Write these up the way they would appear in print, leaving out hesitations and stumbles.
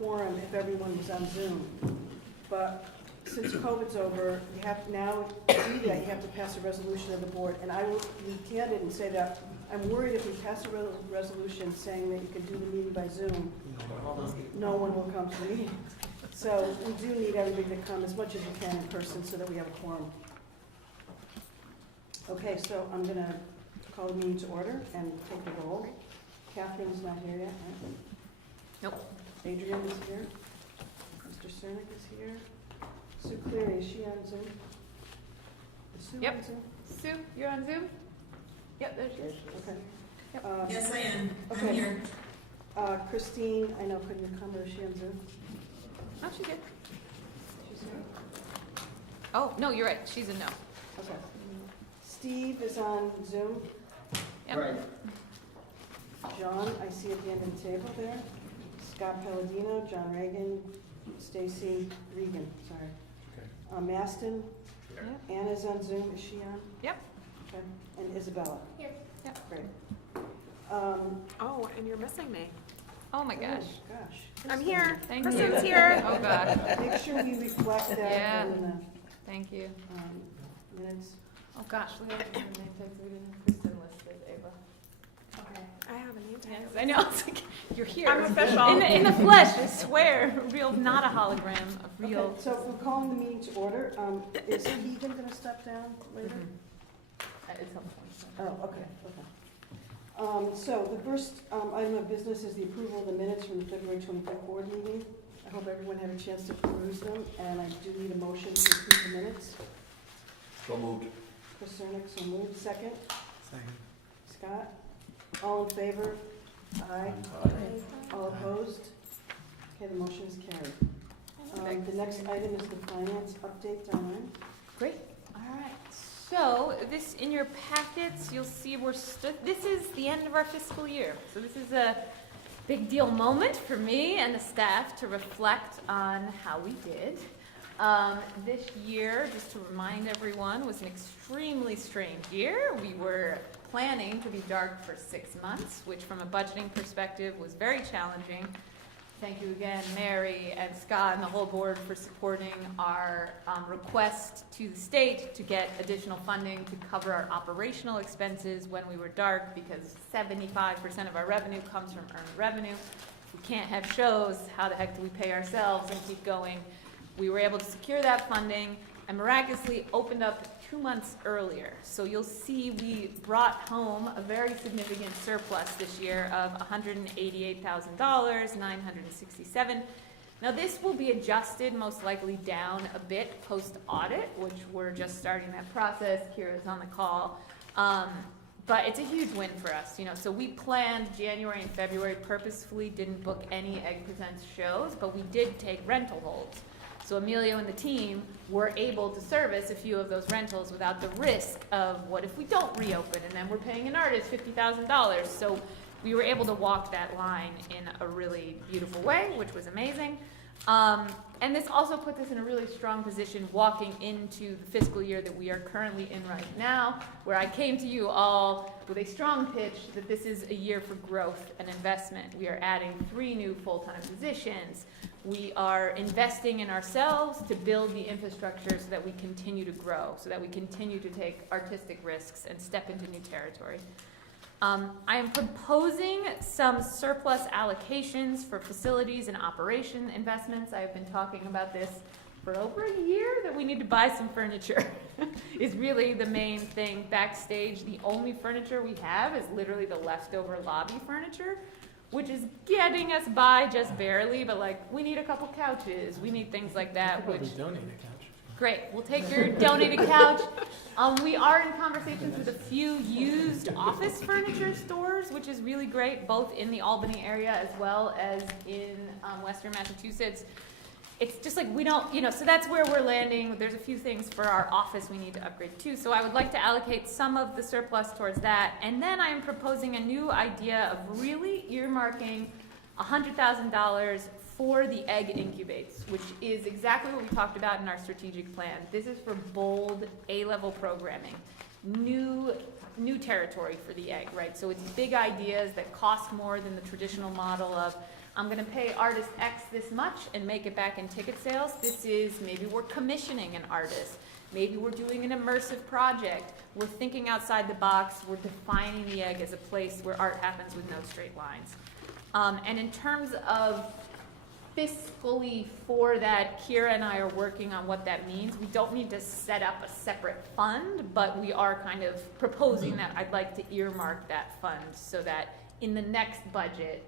quorum if everyone was on Zoom. But since COVID's over, you have to now, to do that, you have to pass a resolution of the board. And I will be candid and say that I'm worried if we pass a resolution saying that you can do the meeting by Zoom, no one will come to the meeting. So we do need everybody to come as much as you can in person so that we have a quorum. Okay, so I'm going to call the meeting to order and take the roll. Catherine's not here yet, right? Nope. Adrian is here. Mr. Cernick is here. Sue Cleary, is she on Zoom? Is Sue Yep. on Zoom? Sue, you're on Zoom? Yep, there she is. Okay. Yep. Yes, I am. Okay. I'm here. Christine, I know couldn't come, but is she on Zoom? Oh, she's good. She's here? Oh, no, you're right. She's a no. Okay. Steve is on Zoom. Yep. Right. John, I see at the end of the table there. Scott Palladino, John Reagan, Stacy Regan, sorry. Maston, Yep. Anna's on Zoom, is she on? Yep. Okay, and Isabella? Here. Yep. Great. Oh, and you're missing me. Oh my gosh. Oh, gosh. I'm here. Thank Kristen's you. here. Oh gosh. Make sure we reflect that Yeah. in the Thank you. minutes. Oh gosh, look at the name tags. We didn't have Kristen listed, Ava. Okay. I have a name tag. Yes, I know. It's like, you're here. I'm official. In the flesh, I swear. Real, not a hologram. A real. Okay, so if we're calling the meeting to order, is Keegan gonna step down later? At some point. Oh, okay, okay. So the first item of business is the approval of the minutes from the February 25th board meeting. I hope everyone had a chance to peruse them, and I do need a motion to approve the minutes. So moved. Chris Cernick, so moved. Second? Second. Scott? All in favor? Aye. All opposed? Okay, the motion is carried. The next item is the finance update, Diane. Great. All right. So this in your packets, you'll see this is the end of our fiscal year. So this is a big deal moment for me and the staff to reflect on how we did. This year, just to remind everyone, was an extremely strange year. We were planning to be dark for 6 months, which from a budgeting perspective was very challenging. Thank you again, Mary and Scott and the whole board for supporting our request to the state to get additional funding to cover our operational expenses when we were dark, because 75% of our revenue comes from earned revenue. If we can't have shows, how the heck do we pay ourselves and keep going? We were able to secure that funding and miraculously opened up 2 months earlier. So you'll see we brought home a very significant surplus this year of $188,000, $967. Now this will be adjusted most likely down a bit post-audit, which we're just starting that process. Kira's on the call. But it's a huge win for us, So we planned January and February, purposefully didn't book any Egg Presents shows, but we did take rental holds. So Emilio and the team were able to service a few of those rentals without the risk of what if we don't reopen and then we're paying an artist $50,000. So we were able to walk that line in a really beautiful way, which was amazing. And this also puts us in a really strong position walking into the fiscal year that we are currently in right now, where I came to you all with a strong pitch that this is a year for growth and investment. We are adding 3 new full-time positions. We are investing in ourselves to build the infrastructure so that we continue to grow, so that we continue to take artistic risks and step into new territory. I am proposing some surplus allocations for facilities and operation investments. I have been talking about this for over a year, that we need to buy some furniture is really the main thing. Backstage, the only furniture we have is literally the leftover lobby furniture, which is getting us by just barely, but we need a couple couches, we need things like that. Probably donate a couch. Great, we'll take your donated couch. We are in conversations with a few used office furniture stores, which is really great, both in the Albany area as well as in Western Massachusetts. It's just we don't, so that's where we're landing. There's a few things for our office we need to upgrade too. So I would like to allocate some of the surplus towards that. And then I am proposing a new idea of really earmarking $100,000 for the egg incubates, which is exactly what we talked about in our strategic plan. This is for bold A-level programming, new territory for the egg, right? So it's big ideas that cost more than the traditional model of I'm gonna pay artist X this much and make it back in ticket sales. This is, maybe we're commissioning an artist. Maybe we're doing an immersive project. We're thinking outside the box. We're defining the egg as a place where art happens with no straight lines. And in terms of fiscally for that, Kira and I are working on what that means. We don't need to set up a separate fund, but we are kind of proposing that I'd like to earmark that fund so that in the next budget,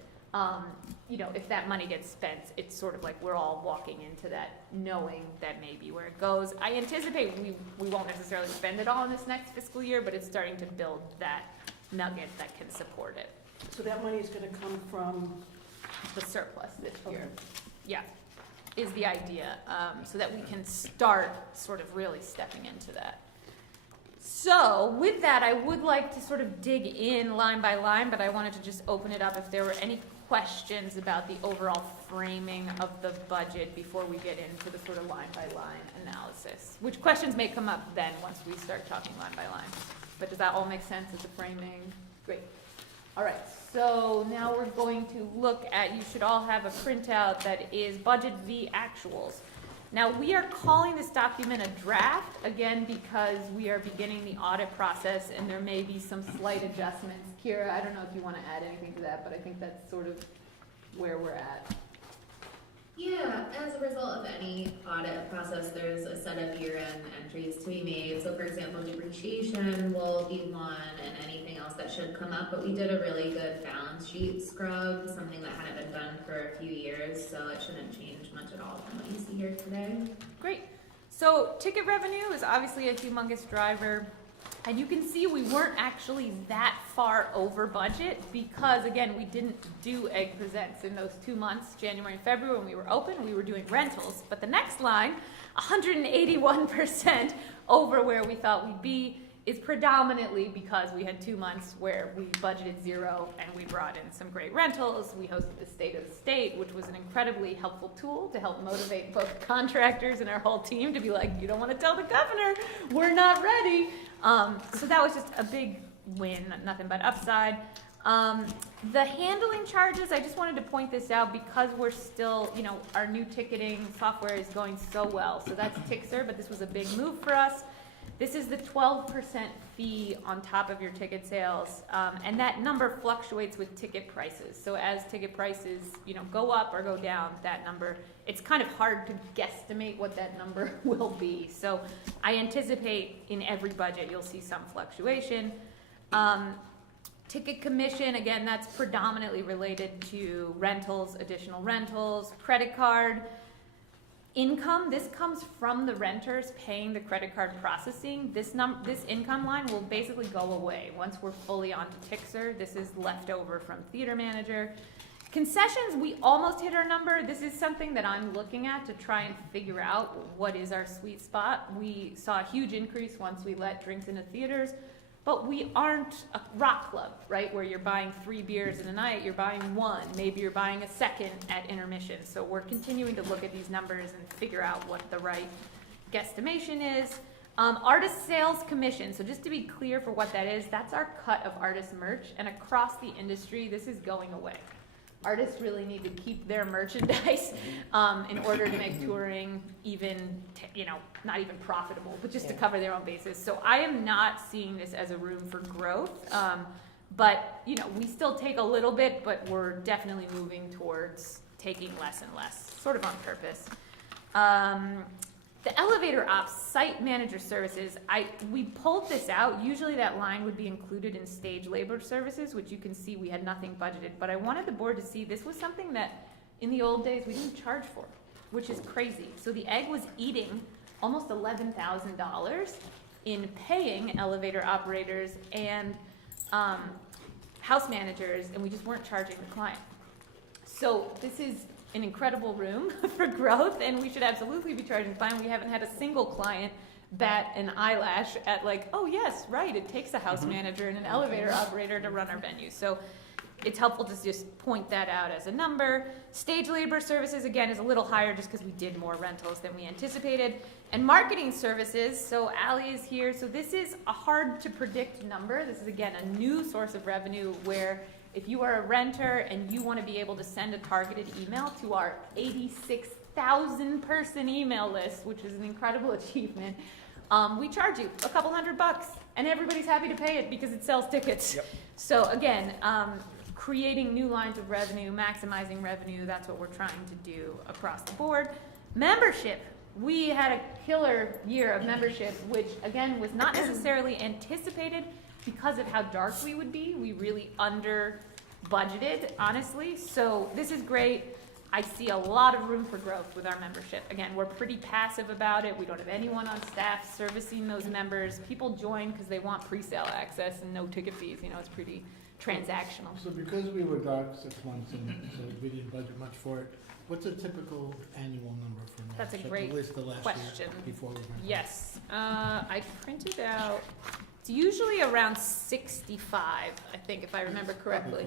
you know, if that money gets spent, it's sort of like we're all walking into that knowing that may be where it goes. I anticipate we won't necessarily spend it all in this next fiscal year, but it's starting to build that nugget that can support it. So that money is gonna come from, The surplus this year. Okay. Yeah, is the idea, so that we can start sort of really stepping into that. So with that, I would like to sort of dig in line by line, but I wanted to just open it up if there were any questions about the overall framing of the budget before we get into the sort of line by line analysis. Which questions may come up then once we start talking line by line. But does that all make sense as a framing? Great. All right, so now we're going to look at, you should all have a printout that is budget v actuals. Now, we are calling this document a draft, again, because we are beginning the audit process and there may be some slight adjustments. Kira, I don't know if you want to add anything to that, but I think that's sort of where we're at. Yeah, as a result of any audit process, there's a set of year-end entries to be made. So for example, depreciation will be one and anything else that should come up. But we did a really good balance sheet scrub, something that hadn't been done for a few years. So it shouldn't change much at all from what you see here today. Great. So ticket revenue is obviously a humongous driver. And you can see we weren't actually that far over budget because, again, we didn't do Egg Presents in those 2 months, January and February, when we were open. We were doing rentals. But the next line, 181% over where we thought we'd be, is predominantly because we had 2 months where we budgeted zero and we brought in some great rentals. We hosted the State of the State, which was an incredibly helpful tool to help motivate both contractors and our whole team to be like, you don't want to tell the governor, we're not ready. So that was just a big win, nothing but upside. The handling charges, I just wanted to point this out because we're still, you know, our new ticketing software is going so well. So that's Tixer, but this was a big move for us. This is the 12% fee on top of your ticket sales, and that number fluctuates with ticket prices. So as ticket prices, you know, go up or go down, that number, it's kind of hard to guesstimate what that number will be. So I anticipate in every budget you'll see some fluctuation. Ticket commission, again, that's predominantly related to rentals, additional rentals, credit card. Income, this comes from the renters paying the credit card processing. This income line will basically go away once we're fully onto Tixer. This is left over from theater manager. Concessions, we almost hit our number. This is something that I'm looking at to try and figure out what is our sweet spot. We saw a huge increase once we let drinks into theaters, but we aren't a rock club, right? Where you're buying 3 beers in a night, you're buying 1, maybe you're buying a second at intermission. So we're continuing to look at these numbers and figure out what the right guesstimation is. Artist sales commission, so just to be clear for what that is, that's our cut of artist merch, and across the industry, this is going away. Artists really need to keep their merchandise in order to make touring even, you know, not even profitable, but just to cover their own bases. So I am not seeing this as a room for growth, but, you know, we still take a little bit, but we're definitely moving towards taking less and less, sort of on purpose. The elevator ops, site manager services, we pulled this out. Usually that line would be included in stage labor services, which you can see we had nothing budgeted. But I wanted the board to see this was something that in the old days we didn't charge for, which is crazy. So the Egg was eating almost $11,000 in paying elevator operators and house managers, and we just weren't charging the client. So this is an incredible room for growth, and we should absolutely be charging fine. We haven't had a single client bat an eyelash at like, oh yes, right, it takes a house manager and an elevator operator to run our venue. So it's helpful to just point that out as a number. Stage labor services, again, is a little higher just because we did more rentals than we anticipated. And marketing services, so Allie is here. So this is a hard to predict number. This is, again, a new source of revenue where if you are a renter and you want to be able to send a targeted email to our 86,000 person email list, which is an incredible achievement, we charge you a couple $100, and everybody's happy to pay it because it sells tickets. Yep. So again, creating new lines of revenue, maximizing revenue, that's what we're trying to do across the board. Membership. We had a killer year of membership, which again was not necessarily anticipated because of how dark we would be. We really under budgeted, honestly. So this is great. I see a lot of room for growth with our membership. Again, we're pretty passive about it. We don't have anyone on staff servicing those members. People join because they want pre-sale access and no ticket fees. You know, it's pretty transactional. So because we were dark 6 months and so we didn't budget much for it, what's a typical annual number for now? That's a Check the great list of last question. year before we went. Yes, I printed out, it's usually around 65, I think, if I remember correctly.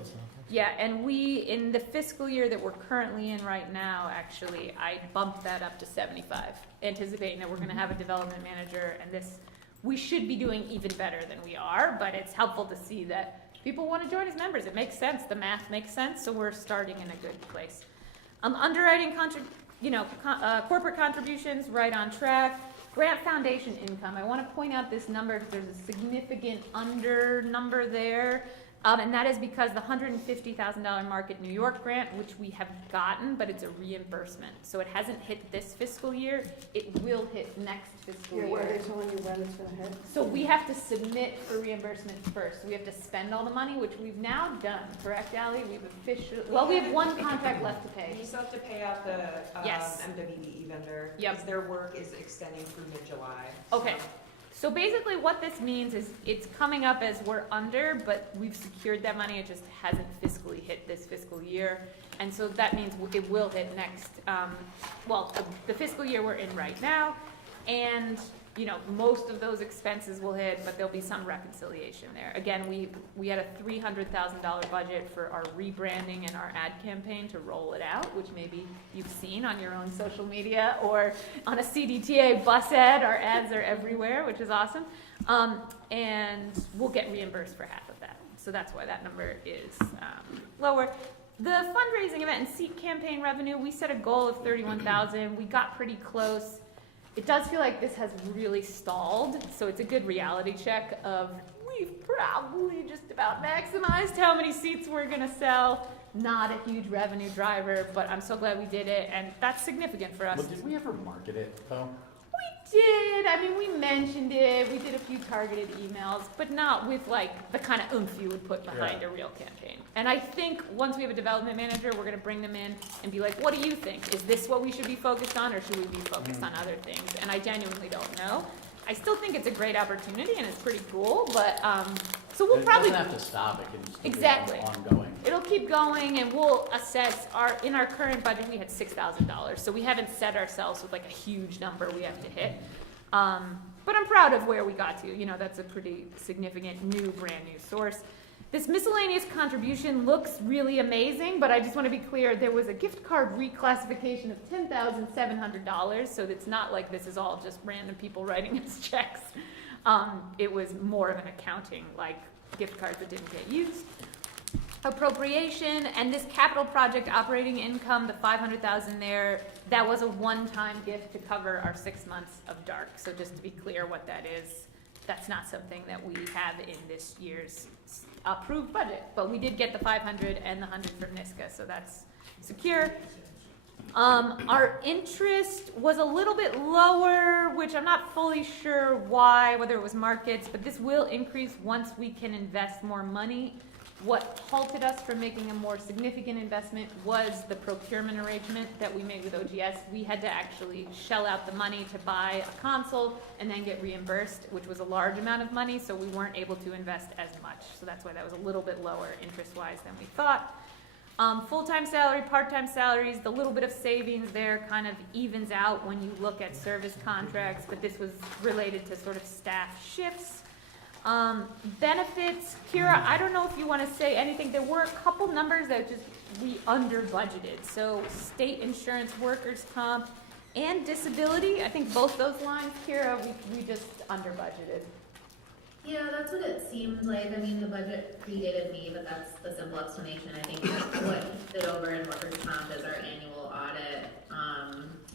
Yeah, and we, in the fiscal year that we're currently in right now, actually, I bumped that up to 75, anticipating that we're gonna have a development manager, and this, we should be doing even better than we are, but it's helpful to see that people wanna join as members. It makes sense, the math makes sense, so we're starting in a good place. Underwriting corporate contributions, right on track. Grant foundation income, I want to point out this number because there's a significant under number there. And that is because the $150,000 Market New York grant, which we have gotten, but it's a reimbursement. So it hasn't hit this fiscal year, it will hit next fiscal Yeah, year. where are they telling you when it's gonna hit? So we have to submit for reimbursement first. We have to spend all the money, which we've now done, correct, Ally? We've officially, well, we have one contract left to pay. You still have to pay out the Yes. MWBE vendor. Yep. Because their work is extending through mid-July. Okay. So basically what this means is it's coming up as we're under, but we've secured that money, it just hasn't fiscally hit this fiscal year. And so that means it will hit next, the fiscal year we're in right now. And, you know, most of those expenses will hit, but there'll be some reconciliation there. Again, we had a $300,000 budget for our rebranding and our ad campaign to roll it out, which maybe you've seen on your own social media or on a CDTA bus ad. Our ads are everywhere, which is awesome. And we'll get reimbursed for half of that. So that's why that number is lower. The fundraising event and seat campaign revenue, we set a goal of 31,000. We got pretty close. It does feel like this has really stalled, so it's a good reality check of we've probably just about maximized how many seats we're gonna sell. Not a huge revenue driver, but I'm so glad we did it, and that's significant for us. Well, did we ever market it, though? We did, I mean, we mentioned it, we did a few targeted emails, but not with like the kind of oomph you would put behind a real campaign. And I think once we have a development manager, we're gonna bring them in and be like, what do you think? Is this what we should be focused on, or should we be focused on other things? And I genuinely don't know. I still think it's a great opportunity and it's pretty cool, but, so we'll probably. It doesn't have to stop, it can still Exactly. be ongoing. It'll keep going, and we'll assess in our current budget, we had $6,000, so we haven't set ourselves with like a huge number we have to hit. But I'm proud of where we got to, you know, that's a pretty significant new, brand new source. This miscellaneous contribution looks really amazing, but I just want to be clear, there was a gift card reclassification of $10,700, so it's not like this is all just random people writing us checks. It was more of an accounting, like gift cards that didn't get used. Appropriation and this capital project operating income, the $500,000 there, that was a one-time gift to cover our 6 months of dark. So just to be clear what that is, that's not something that we have in this year's approved budget. But we did get the 500 and the 100 from NISCA, so that's secure. Our interest was a little bit lower, which I'm not fully sure why, whether it was markets, but this will increase once we can invest more money. What halted us from making a more significant investment was the procurement arrangement that we made with OGS. We had to actually shell out the money to buy a console and then get reimbursed, which was a large amount of money, so we weren't able to invest as much. So that's why that was a little bit lower interest-wise than we thought. Full-time salary, part-time salaries, the little bit of savings there kind of evens out when you look at service contracts, but this was related to sort of staff shifts. Benefits, Kira, I don't know if you want to say anything. There were a couple numbers that just we under budgeted. So state insurance, workers' comp, and disability. I think both those lines, Kira, we just under budgeted. Yeah, that's what it seemed like. I mean, the budget predated me, but that's the simple explanation. I think what did over in workers' comp is our annual audit,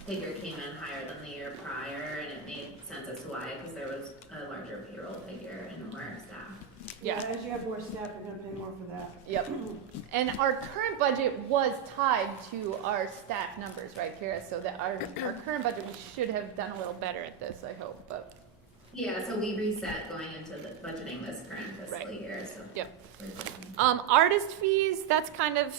figure came in higher than the year prior, and it made sense as to why, because there was a larger payroll figure and more staff. Yeah. As you have more staff, you're gonna pay more for that. Yep. And our current budget was tied to our staff numbers, right, Kira? So that our current budget, we should have done a little better at this, I hope, but. Yeah, so we reset going into the budgeting this current fiscal Right. year, so. Yep. Artist fees, that's kind of,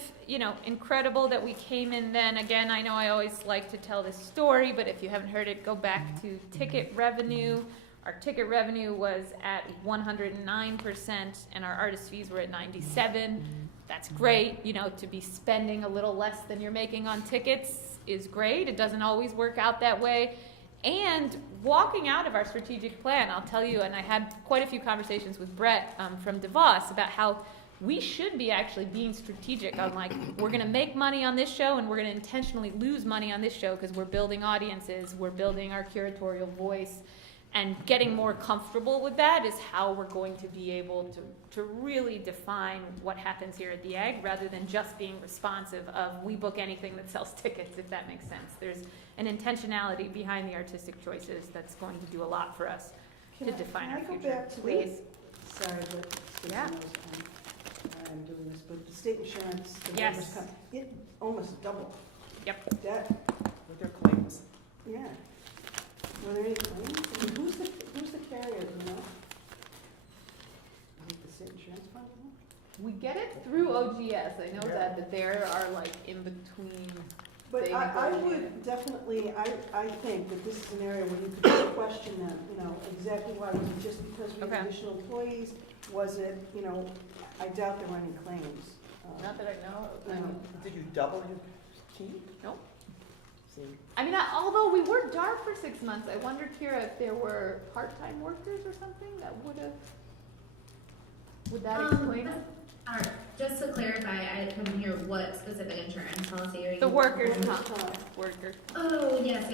incredible that we came in then. Again, I know I always like to tell this story, but if you haven't heard it, go back to ticket revenue. Our ticket revenue was at 109% and our artist fees were at 97. That's great, to be spending a little less than you're making on tickets is great. It doesn't always work out that way. And walking out of our strategic plan, I'll tell you, and I had quite a few conversations with Brett from DeVos about how we should be actually being strategic on like, we're gonna make money on this show and we're gonna intentionally lose money on this show because we're building audiences, we're building our curatorial voice, and getting more comfortable with that is how we're going to be able to really define what happens here at the Egg rather than just being responsive of we book anything that sells tickets, if that makes sense. There's an intentionality behind the artistic choices that's going to do a lot for us to define our future. Can I go back to Please. Sorry, but Stacy Yeah. knows I'm doing this, but the state insurance, the Yes. workers' comp, it almost doubled. Yep. That, With their claims. yeah. Were there any claims? I mean, who's the carrier, do you know? Is it the state insurance fund? We get it through OGS. I know that there are like in between. But They I negotiate would it. definitely, I think that this is an area where you could question them, exactly why, was it just because we Okay. have additional employees? Was it, I doubt there were any claims. Not that I know. Did you double your team? Nope. See, Although we were dark for 6 months, I wonder, Kira, if there were part-time workers or something that would that explain it? Alright, just to clarify, I couldn't hear what specific insurance policy are you? The workers' Workers' comp, comp. workers. Oh, yes.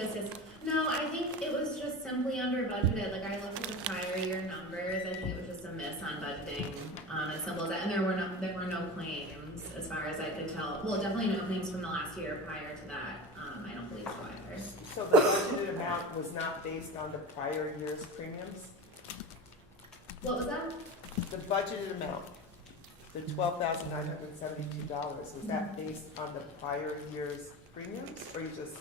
No, I think it was just simply under budgeted. Like, I looked at the prior year numbers. I think it was just a miss on budgeting, as simple as that. And there were no claims as far as I could tell. Well, definitely no claims from the last year prior to that. I don't believe so either. so the budgeted amount was not based on the prior year's premiums? What was that? The budgeted amount, the $12,972, was that based on the prior year's premiums, or you just?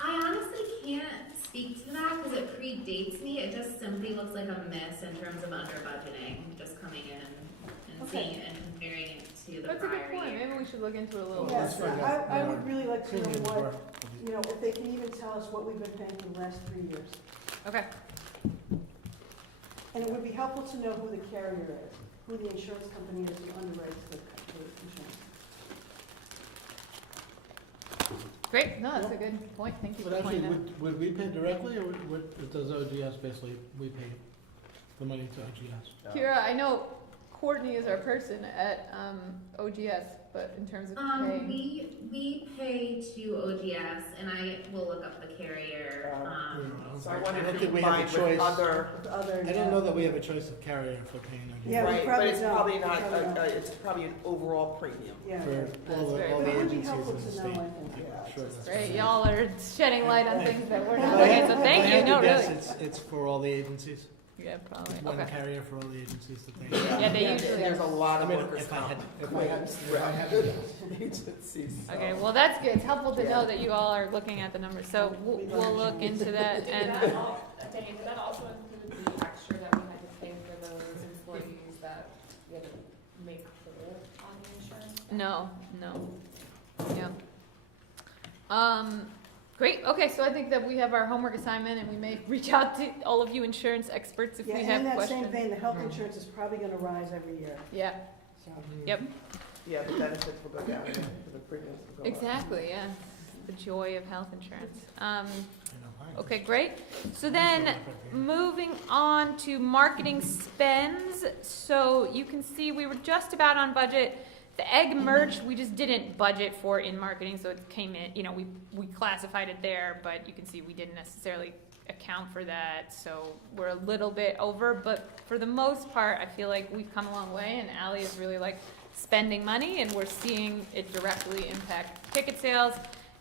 I honestly can't speak to that because it predates me. It just simply looks like a miss in terms of under budgeting, just coming in and Okay. seeing it and comparing it to the That's a prior good point. year. Maybe we should look into it a little Well, more. Yes, let's find I out I what would really like to know premiums what, were. if they can even tell us what we've been paying for the last 3 years. Okay. And it would be helpful to know who the carrier is, who the insurance company is who underwrites the insurance. Great. No, that's a good point. Thank you But for actually, pointing that. would we pay directly, or does OGS basically, we pay the money to OGS? Kira, I know Courtney is our person at OGS, but in terms of pay. We pay to OGS, and I will look up the carrier. So I I wondered don't if think you we have a combined with choice. other, Other, I don't know that we have a choice of carrier for paying OGS. Yeah, we right, but probably it's don't. probably not, We probably don't. it's probably an overall premium. Yeah. For That's all very the But it would be agencies helpful in the to know, state. I think, yeah. Sure, that's Great, fine. y'all are shedding light on things that we're If not I looking had- at, so if I thank you, had to no, guess, really. It's for all the agencies. Yeah, probably, One okay. carrier for all the agencies that they. Yeah, they Yeah, usually There's a are. lot I of mean, workers' if I had, comp if I had, claims if I had throughout to guess. agencies, so. Okay, well, that's good. It's helpful to Yeah. know that you all are looking at the numbers, so we'll look into that Did and, that also include the extra that we had to pay for those employees that we had to make whole on the insurance? no. Yeah. Great, okay, so I think that we have our homework assignment and we may reach out to all of you insurance experts if Yeah, we and have in that questions. same vein, the health insurance is probably gonna rise every year, Yeah, so. Yep. Yeah, the benefits will go down, and the premiums will go up. exactly, yeah. The joy of health insurance. I know, I- Okay, great. So then, moving on to marketing spends. So you can see we were just about on budget. The egg merch, we just didn't budget for in marketing, so it came in, we classified it there, but you can see we didn't necessarily account for that, so we're a little bit over, but for the most part, I feel like we've come a long way, and Ally is really like spending money, and we're seeing it directly impact ticket sales.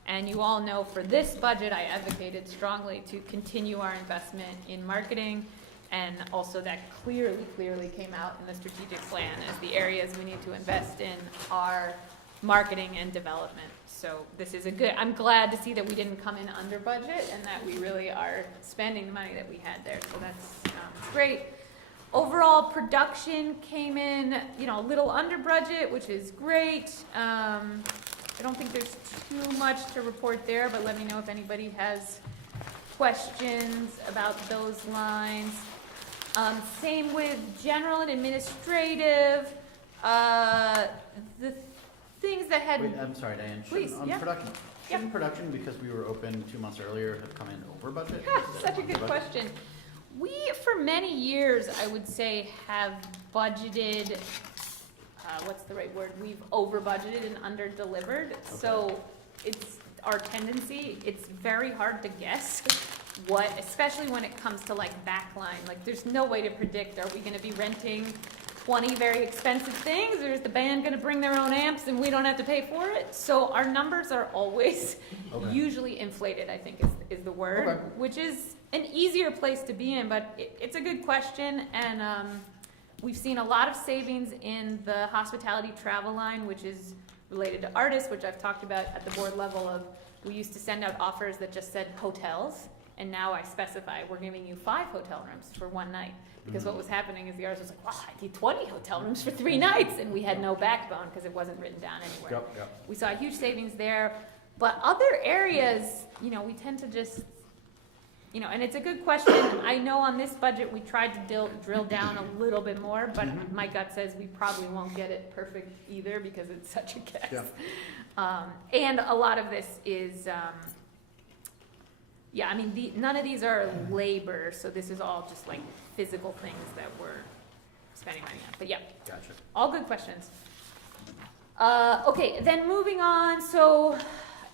And you all know for this budget, I advocated strongly to continue our investment in marketing, and also that clearly came out in the strategic plan as the areas we need to invest in are marketing and development. So this is I'm glad to see that we didn't come in under budget and that we really are spending the money that we had there, so that's great. Overall production came in, a little under budget, which is great. I don't think there's too much to report there, but let me know if anybody has questions about those lines. Same with general and administrative. The things that had. Wait, I'm sorry, Diane. Please, On yeah. production, Yeah. shouldn't production, because we were open 2 months earlier, have come in over budget? Yeah, instead of such a under good budget? question. We, for many years, I would say, have budgeted, what's the right word? We've over budgeted and under delivered. So it's our tendency, it's very hard to guess what, especially when it comes to like backline. Like there's no way to predict, are we gonna be renting 20 very expensive things, or is the band gonna bring their own amps and we don't have to pay for it? So our numbers are always Okay. usually inflated, I think is the word, Okay. which is an easier place to be in, but it's a good question, and we've seen a lot of savings in the hospitality travel line, which is related to artists, which I've talked about at the board level of, we used to send out offers that just said hotels, and now I specify, we're giving you 5 hotel rooms for one night. Because what was happening is the artist was like, wow, I need 20 hotel rooms for 3 nights, and we had no backbone because it wasn't written down anywhere. Yep. We saw huge savings there, but other areas, we tend to just, and it's a good question. I know on this budget, we tried to drill down a little bit more, but my gut says we probably won't get it perfect either because it's such a guess. Yeah. And a lot of this is, none of these are labor, so this is all just like physical things that we're spending money on. But yeah, Gotcha. all good questions. Okay, then moving on, so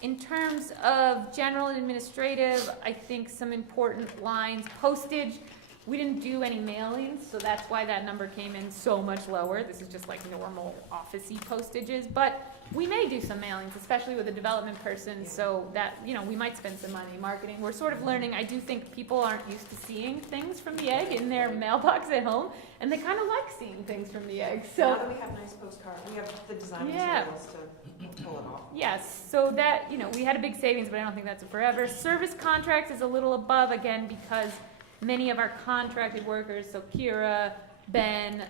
in terms of general and administrative, I think some important lines. Postage, we didn't do any mailings, so that's why that number came in so much lower. This is just like normal office-y postages, but we may do some mailings, especially with a development person, so that, we might spend some money. Marketing, we're sort of learning. I do think people aren't used to seeing things from the Egg in their mailbox at home, and they kind of like seeing things from the Egg, so. Now that we have nice postcards, we have the design Yeah. materials to pull it off. Yes, so that, we had a big savings, but I don't think that's forever. Service contracts is a little above, again, because many of our contracted workers, so Kira, Ben,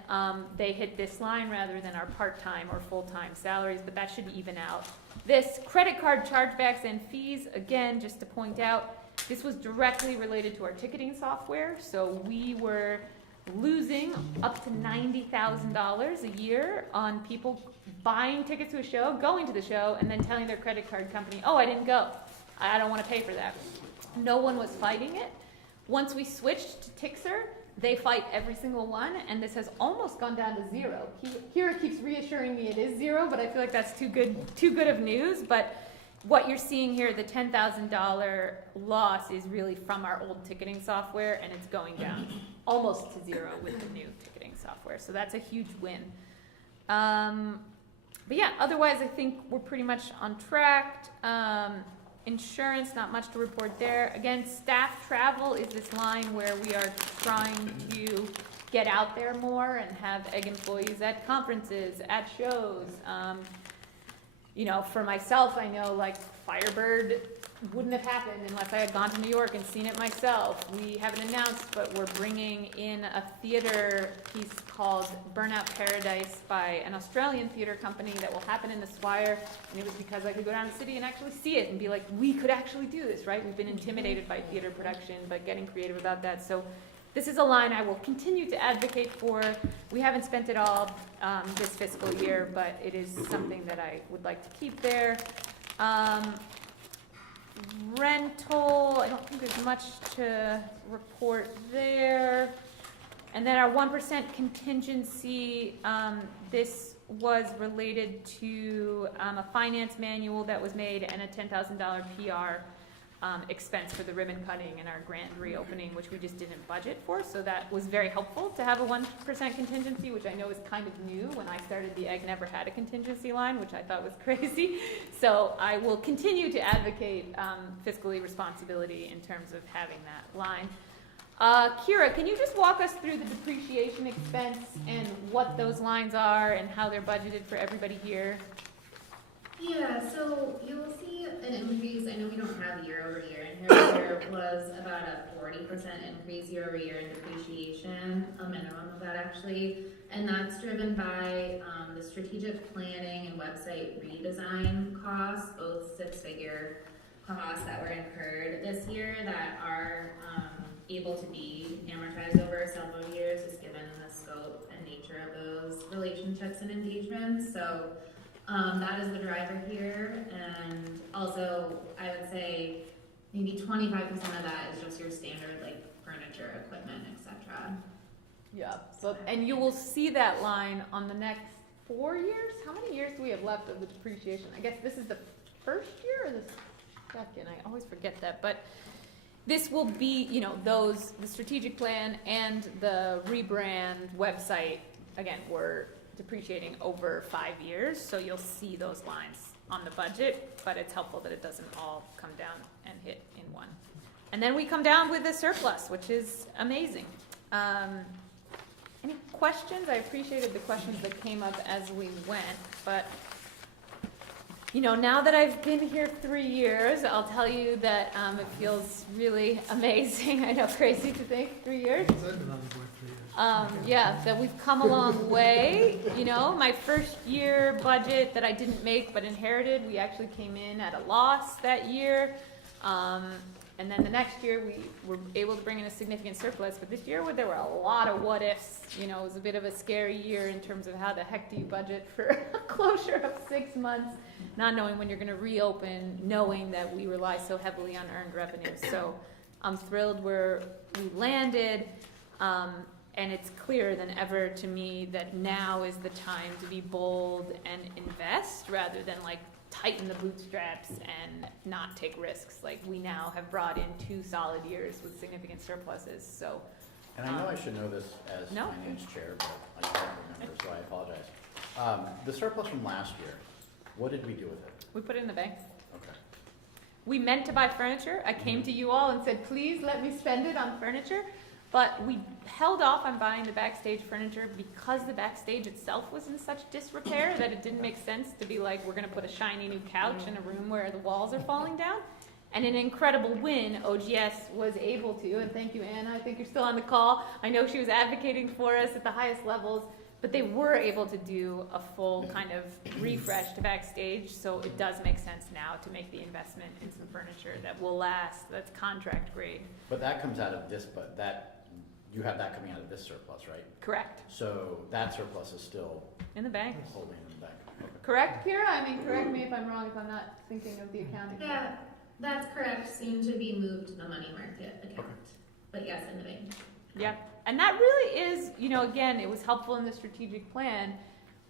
they hit this line rather than our part-time or full-time salaries, but that should even out. This credit card chargebacks and fees, again, just to point out, this was directly related to our ticketing software, so we were losing up to $90,000 a year on people buying tickets to a show, going to the show, and then telling their credit card company, oh, I didn't go. I don't want to pay for that. No one was fighting it. Once we switched to Tixer, they fight every single one, and this has almost gone down to 0. Kira keeps reassuring me it is 0, but I feel like that's too good of news. But what you're seeing here, the $10,000 loss is really from our old ticketing software, and it's going down almost to 0 with the new ticketing software. So that's a huge win. But yeah, otherwise I think we're pretty much on track. Insurance, not much to report there. Again, staff travel is this line where we are trying to get out there more and have Egg employees at conferences, at shows. For myself, I know like Firebird wouldn't have happened unless I had gone to New York and seen it myself. We haven't announced, but we're bringing in a theater piece called Burnout Paradise by an Australian theater company that will happen in the Swire. And it was because I could go down to the city and actually see it and be like, we could actually do this, right? We've been intimidated by theater production, but getting creative about that. So this is a line I will continue to advocate for. We haven't spent it all this fiscal year, but it is something that I would like to keep there. Rental, I don't think there's much to report there. And then our 1% contingency, this was related to a finance manual that was made and a $10,000 PR expense for the ribbon cutting and our grand reopening, which we just didn't budget for. So that was very helpful to have a 1% contingency, which I know is kind of new. When I started, the egg never had a contingency line, which I thought was crazy. So I will continue to advocate fiscally responsibility in terms of having that line. Kira, can you just walk us through the depreciation expense and what those lines are and how they're budgeted for everybody here? Yeah, so you'll see an increase. I know we don't have year over year in here. There was about a 40% increase year over year in depreciation, a minimum of that actually. And that's driven by the strategic planning and website redesign costs, both six-figure costs that were incurred this year that are able to be amortized over several years, just given the scope and nature of those relationships and engagements. So that is the driver here, and also I would say maybe 25% of that is just your standard like furniture, equipment, etc. Yeah, and you will see that line on the next 4 years. How many years do we have left of the depreciation? I guess this is the first year or the second? I always forget that, but this will be, you know, the strategic plan and the rebrand website, again, we're depreciating over 5 years, so you'll see those lines on the budget, but it's helpful that it doesn't all come down and hit in one. And then we come down with the surplus, which is amazing. Any questions? I appreciated the questions that came up as we went, but you know, now that I've been here 3 years, I'll tell you that it feels really amazing. I know, crazy to think, 3 years. I've been on the board 3 years. Yeah, that we've come a long way. You know, my first year budget that I didn't make but inherited, we actually came in at a loss that year. And then the next year we were able to bring in a significant surplus. But this year there were a lot of what ifs. You know, it was a bit of a scary year in terms of how the heck do you budget for a closure of 6 months, not knowing when you're going to reopen, knowing that we rely so heavily on earned revenue. So I'm thrilled where we landed. And it's clearer than ever to me that now is the time to be bold and invest rather than like tighten the bootstraps and not take risks. Like we now have brought in 2 solid years with significant surpluses. So, And I know I should know this as No. finance chair, but I can't remember, so I apologize. The surplus from last year, what did we do with it? we put it in the bank. Okay. We meant to buy furniture. I came to you all and said, please let me spend it on furniture. But we held off on buying the backstage furniture because the backstage itself was in such disrepair that it didn't make sense to be like, we're going to put a shiny new couch in a room where the walls are falling down. And an incredible win, OGS was able to, and thank you, Anna, I think you're still on the call. I know she was advocating for us at the highest levels, but they were able to do a full kind of refresh to backstage, so it does make sense now to make the investment in some furniture that will last, that's contract grade. But that comes out of this, but you have that coming out of this surplus, right? Correct. So that surplus is still In the bank. holding in the bank. Okay. Correct, Kira? I mean, correct me if I'm wrong, if I'm not thinking of the accounting. Yeah, that's correct. Soon to be moved to the money market account, but yes, in the bank. Yeah, and that really is, you know, again, it was helpful in the strategic plan.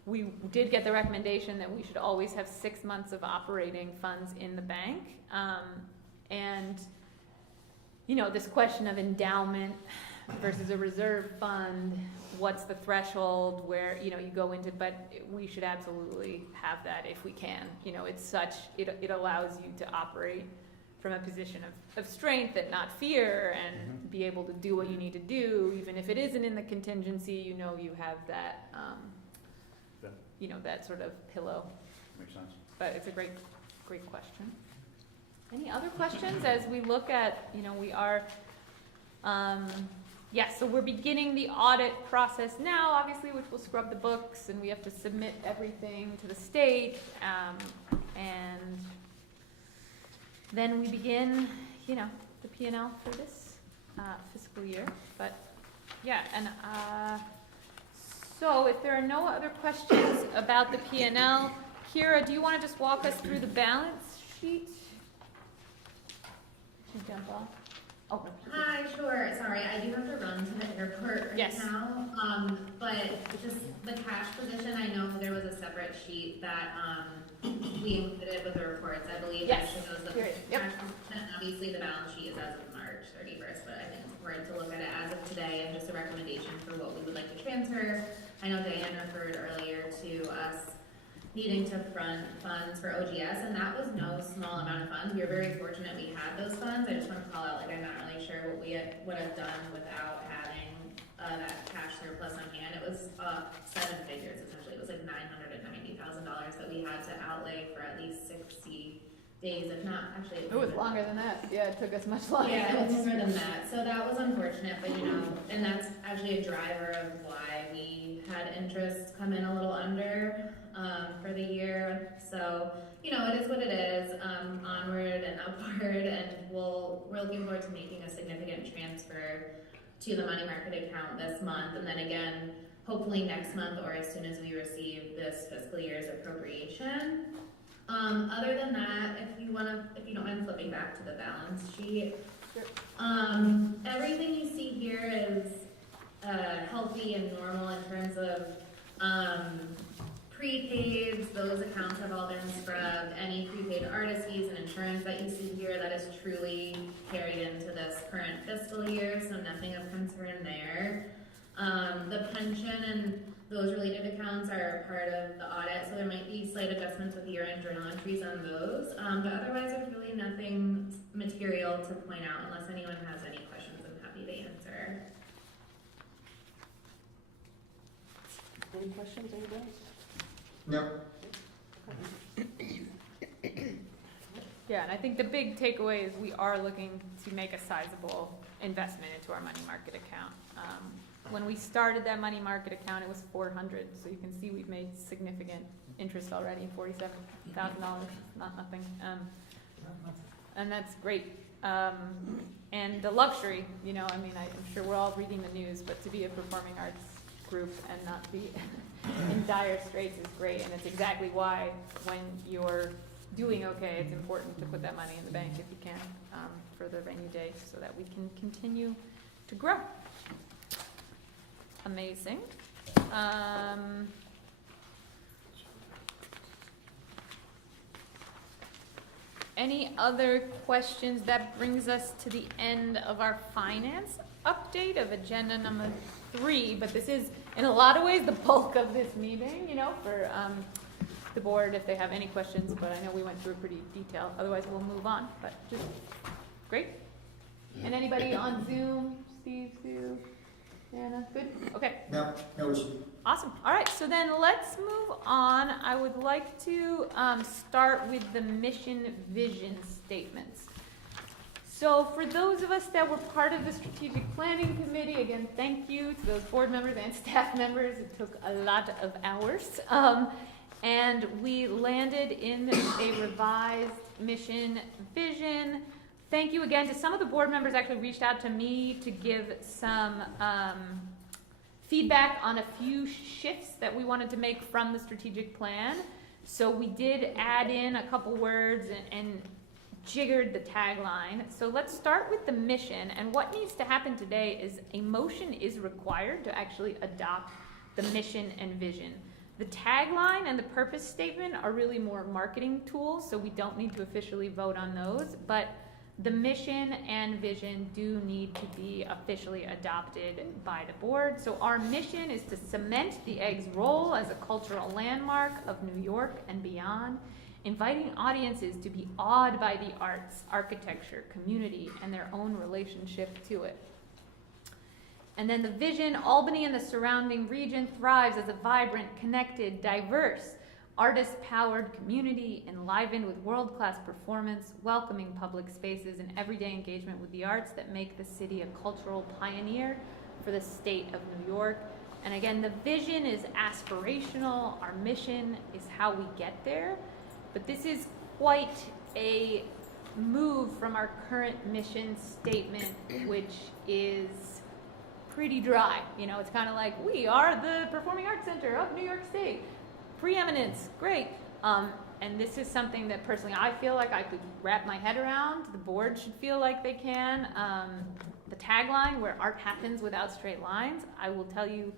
We did get the recommendation that we should always have 6 months of operating funds in the bank. And, you know, this question of endowment versus a reserve fund, what's the threshold where, you know, you go into, but we should absolutely have that if we can. You know, it's such, it allows you to operate from a position of strength and not fear and be able to do what you need to do, even if it isn't in the contingency, you know, you have that, Yeah. you know, that sort of pillow. Makes sense. But it's a great question. Any other questions as we look at, you know, we are, so we're beginning the audit process now, obviously, which will scrub the books, and we have to submit everything to the state, and then we begin, you know, the P&L for this fiscal year. But yeah, and so if there are no other questions about the P&L, Kira, do you want to just walk us through the balance sheet? Did you jump off? Oh, no. Hi, sure. Sorry, I do have to run to the airport right Yes. now. But just the cash position, I know there was a separate sheet that we included with the reports. I believe Yes. that shows the Here it is. Yep. cash position of obviously the balance sheet is as of March 31st, but I think it's important to look at it as of today and just a recommendation for what we would like to transfer. I know Diane referred earlier to us needing to front funds for OGS, and that was no small amount of funds. We were very fortunate we had those funds. I just want to call out, like, I'm not really sure what we would have done without having that cash surplus on hand. It was 7 figures, essentially. It was like $990,000 that we had to outlay for at least 60 days, if not, actually. It was longer than that. Yeah, it took us much longer. Yeah, it was longer than that. So that was unfortunate, but you know, and that's actually a driver of why we had interest come in a little under for the year. So, you know, it is what it is, onward and upward, and we're looking forward to making a significant transfer to the money market account this month, and then again, hopefully next month or as soon as we receive this fiscal year's appropriation. Other than that, if you don't mind flipping back to the balance sheet, everything you see here is healthy and normal in terms of prepaids. Those accounts have all been scrubbed. Any prepaid artist fees and insurance that you see here, that is truly carried into this current fiscal year, so nothing of concern there. The pension and those related accounts are part of the audit, so there might be slight adjustments with year-end journal entries on those. But otherwise, there's really nothing material to point out unless anyone has any questions. I'm happy to answer. Any questions, anybody? No. Yeah, and I think the big takeaway is we are looking to make a sizable investment into our money market account. When we started that money market account, it was $400, so you can see we've made significant interest already, $47,000, not nothing. And that's great. And the luxury, you know, I mean, I'm sure we're all reading the news, but to be a performing arts group and not be in dire straits is great, and it's exactly why when you're doing okay, it's important to put that money in the bank if you can, for the rainy day, so that we can continue to grow. Amazing. Any other questions? That brings us to the end of our finance update of agenda number 3, but this is in a lot of ways the bulk of this meeting, you know, for the board if they have any questions, but I know we went through a pretty detailed, otherwise we'll move on, but just great. And anybody on Zoom? Steve, Sue, Anna, good? Okay. No issue. Awesome. All right, so then let's move on. I would like to start with the mission vision statements. So for those of us that were part of the strategic planning committee, again, thank you to those board members and staff members. It took a lot of hours. And we landed in a revised mission vision. Thank you again to some of the board members actually reached out to me to give some feedback on a few shifts that we wanted to make from the strategic plan. So we did add in a couple words and jiggered the tagline. So let's start with the mission, and what needs to happen today is a motion is required to actually adopt the mission and vision. The tagline and the purpose statement are really more marketing tools, so we don't need to officially vote on those, but the mission and vision do need to be officially adopted by the board. So our mission is to cement the Egg's role as a cultural landmark of New York and beyond, inviting audiences to be awed by the arts, architecture, community, and their own relationship to it. And then the vision, Albany and the surrounding region thrives as a vibrant, connected, diverse, artist-powered community enlivened with world-class performance, welcoming public spaces, and everyday engagement with the arts that make the city a cultural pioneer for the state of New York. And again, the vision is aspirational. Our mission is how we get there. But this is quite a move from our current mission statement, which is pretty dry. You know, it's kind of like, we are the Performing Arts Center of New York State. Preeminence, great. And this is something that personally I feel like I could wrap my head around. The board should feel like they can. The tagline, where art happens without straight lines, I will tell you,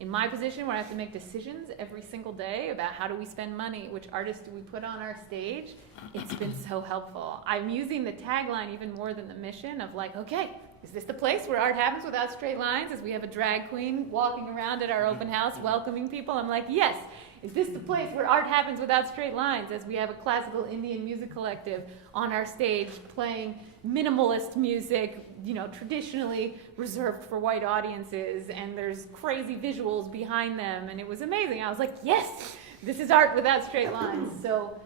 in my position where I have to make decisions every single day about how do we spend money, which artists do we put on our stage, it's been so helpful. I'm using the tagline even more than the mission of like, okay, is this the place where art happens without straight lines? As we have a drag queen walking around at our open house welcoming people, I'm like, yes. Is this the place where art happens without straight lines? As we have a classical Indian music collective on our stage playing minimalist music, you know, traditionally reserved for white audiences, and there's crazy visuals behind them, and it was amazing. I was like, yes, this is art without straight lines. So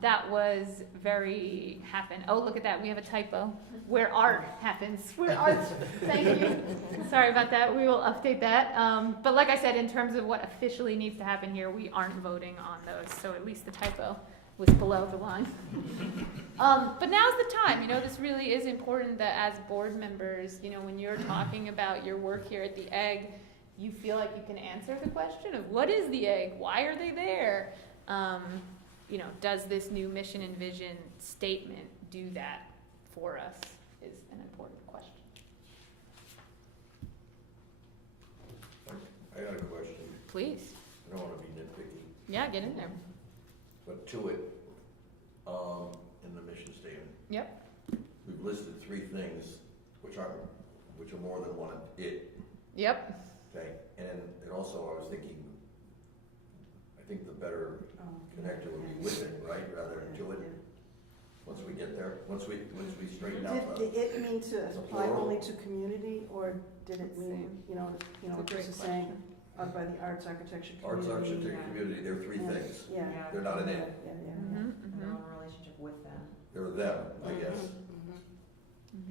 that was very happen. Oh, look at that, we have a typo. Where art happens, where art, thank you. Sorry about that, we will update that. But like I said, in terms of what officially needs to happen here, we aren't voting on those, so at least the typo was below the line. But now's the time, you know, this really is important that as board members, you know, when you're talking about your work here at the Egg, you feel like you can answer the question of what is the Egg, why are they there? You know, does this new mission and vision statement do that for us is an important question. I got a question. Please. I don't wanna be nitpicky, Yeah, get in there. but to it, in the mission statement, Yep. we've listed 3 things which are more than one it, Yep. okay? And also I was thinking, I think the better connector would be with it, right, rather than to it, once we get there, once we straighten out Did the. it mean to apply plural. only to community, or did it mean, you know, It's a great just saying, by the arts, architecture, Arts, community? architecture, community, they're 3 Yeah. things. Yeah. They're not an it, Yeah, yeah, Mm-hmm, yeah. Their own relationship with them. they're them, I guess.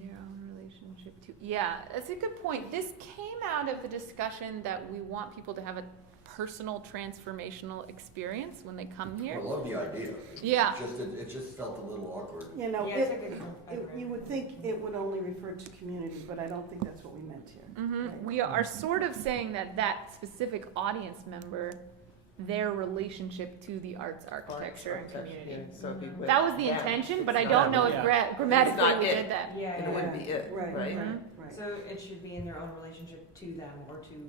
Their own relationship to, yeah, that's a good point. This came out of the discussion that we want people to have a personal transformational experience when they come here. I love the idea. Yeah. It just felt a little awkward. You know, Yeah, it's a good one. you would think it would only refer to community, but I don't think that's what we meant here. Right. We are sort of saying that that specific audience member, their relationship to the arts, architecture, and community. So it'd be with That was the them. intention, but It's I don't not- know if grammatically not we it. did that. Yeah, And it wouldn't be it, Right, right? right, Mhm. right. So it should be in their own relationship to them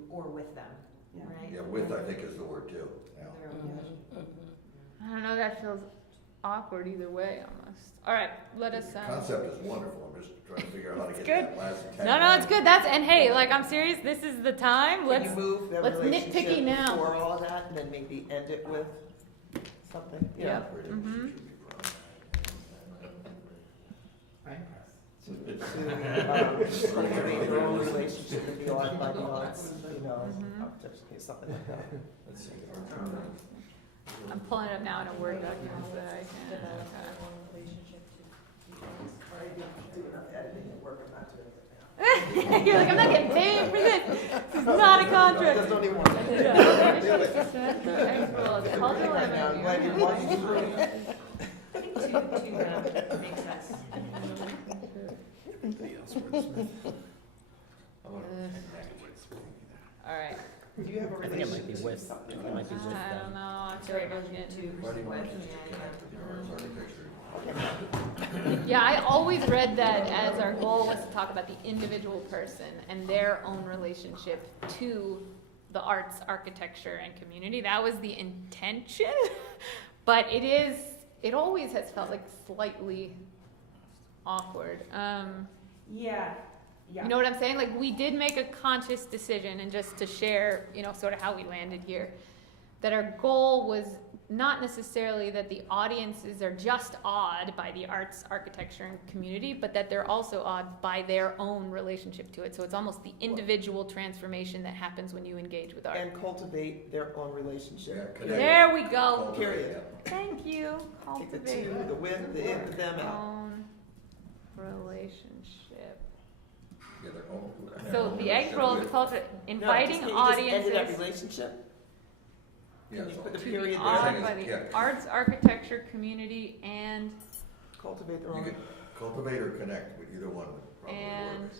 or with them, Yeah. right? Yeah, with, I think, is the word too. Yeah. Their own relationship. I don't know, that feels awkward either way almost. All right, let us, The concept is wonderful, I'm just trying to figure out how to get good. that last 10. no, it's good. That's, and hey, like, I'm serious, this is the time. Can Let's, you move the let's nitpicky relationship now. before all of that, and then maybe end it with something, you know? Yep. Mhm. Right. To cultivate your own relationship with the art by the arts, you know, Mhm. architecture, something like that. Let's see. I'm pulling it up now in a Word document so that I can, Their own relationship to I didn't do enough editing at work, I'm not doing it now. You're like, I'm not getting paid for this. This is not a I contract. just don't even want to. Do Do it. Cultural Right now, I'm glad you watched it. I think to makes sense. All right. Do you have a I think it might be relationship with, to something? it might be with I them. don't know. I feel like I'm getting. Why do you want to just connect with the arts, architecture? Yeah, I always read that as our goal was to talk about the individual person and their own relationship to the arts, architecture, and community. That was the intention. But it always has felt like slightly awkward. Yeah, You know what I'm saying? Like, we did make a conscious decision, and just to share, you know, sort of how we landed here, that our goal was not necessarily that the audiences are just awed by the arts, architecture, and community, but that they're also awed by their own relationship to it. So it's almost the individual transformation that happens when you engage with art. And cultivate their own relationship. Yeah, connect. There we go. Period. Thank you. Take the Cultivate to, the with, the in, the them out. own relationship. Yeah, their own. So the egg roll is With- culture, inviting No, just, can you just audiences. end that relationship? Yeah, Can you so- put the To be period Our- awed there? by the Yeah. arts, architecture, community, and, Cultivate their You own. could cultivate or connect with either one would probably And- work.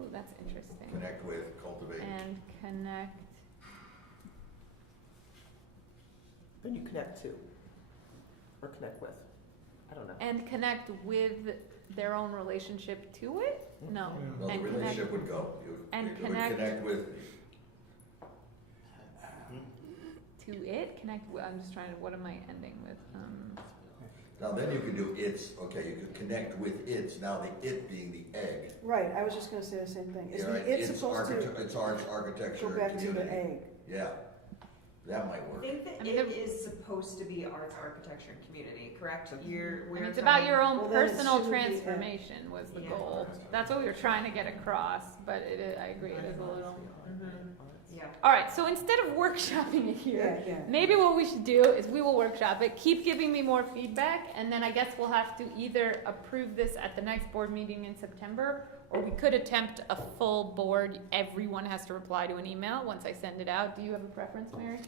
oh, that's interesting. Connect with, cultivate. And connect, Then you connect to. Or connect with. I don't know. and connect with their own relationship to it? No. Well, the And relationship would go. You and would connect- connect with, to it, I'm just trying to, what am I ending with? Now, then you can do its, okay, you can connect with its, now the it being the egg. Right, I was just gonna say the same thing. Is Yeah, the it supposed to It's arts, architecture, go back to the community. egg? Yeah, that might I work. think that I mean, it the- is supposed to be arts, architecture, and community, correct? I mean, it's about your own Well, then it personal shouldn't be, transformation was the Yeah. goal. That's what we were trying to get across, but I agree, it is a little. Yeah. All right, so instead of workshopping it here, Yeah, yeah. maybe what we should do is we will workshop it, keep giving me more feedback, and then I guess we'll have to either approve this at the next board meeting in September, or we could attempt a full board, everyone has to reply to an email once I send it out. Do you have a preference, Mary?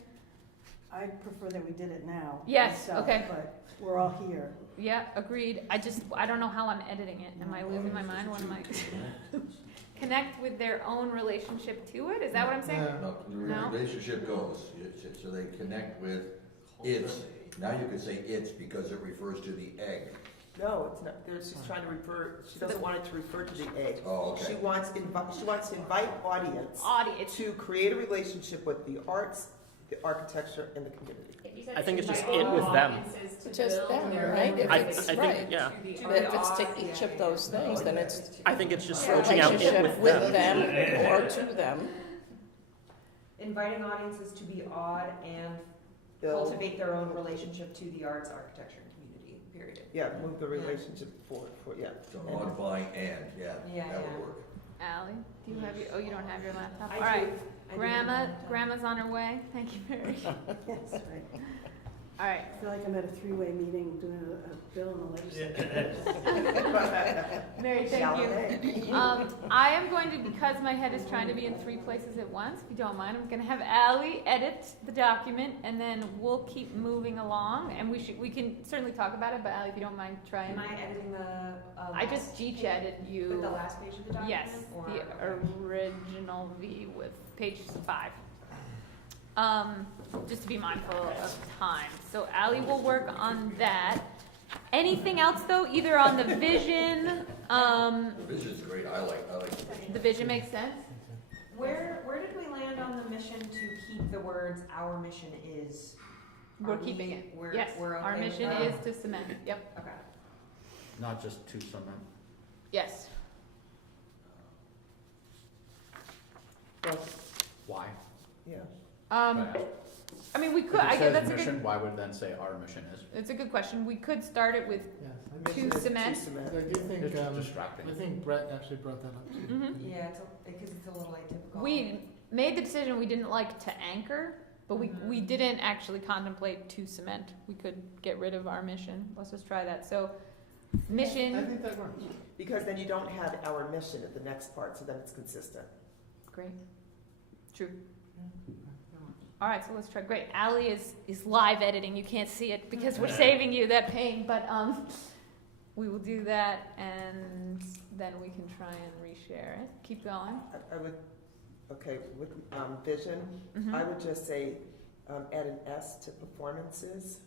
I prefer that we did it now. Yes, myself, okay. But we're all here. Yeah, agreed. I don't know how I'm editing it. Am I losing my mind? What am I? Connect with their own relationship to it? Is that what I'm saying? No, the No? relationship goes, so they connect with its, now you can say its because it refers to the egg. No, it's not, she's trying to refer, she doesn't want it to refer to the egg. Oh, okay. She wants to invite audience Audience. to create a relationship with the arts, the architecture, and the community. I think it's just it with them. Just them, I think, yeah. But if it's to each of those things, then it's I think it's just reaching out it with them. or to them. Inviting audiences to be odd and Build, cultivate their own relationship to the arts, architecture, and community, period. yeah, move the relationship forward, yeah. So modifying and, yeah, Yeah, that would yeah. work. Allie, do you have your, oh, you don't have your laptop? I All do. right, I do Grandma, have that. Grandma's on her way. Thank you, Mary. That's right. All right. I feel like I'm at a three-way meeting doing a bill in the legislature. Mary, thank you. I am going to, because my head is trying to be in 3 places at once, if you don't mind, I'm gonna have Allie edit the document, and then we'll keep moving along, and we can certainly talk about it, but Allie, if you don't mind trying. Am I editing the, I just G-chatted you. with the last page of the document? Yes, or- the original V with page 5. Just to be mindful of time. So Ally will work on that. Anything else though, either on the vision, The vision's great, I like the vision makes sense? Where did we land on the mission to keep the words "our mission is"? We're Are we- keeping it. We're, Yes, we're okay our with mission that? is to cement. Yep, Okay. Not just to cement. yes. Well, Why? yeah. I mean, we could, If it I guess says that's a mission, good, why would it then say our mission is? it's a good question. We could start it with Yes, Mission To is cement. I do think, It's just distracting. I think Brett actually brought that up too. Mhm. Yeah, because it's a little atypical. We made the decision we didn't like to anchor, but we didn't actually contemplate to cement. We could get rid of our mission. Let's just try that. So, I mission, think that works. Because then you don't have our mission at the next part, so then it's consistent. great. True. All right, so let's try. Great. Allie is live editing. You can't see it because we're saving you that pain, but we will do that, and then we can try and reshare it. Keep going. I would, okay, with vision, Mhm. I would just say add an S to performances,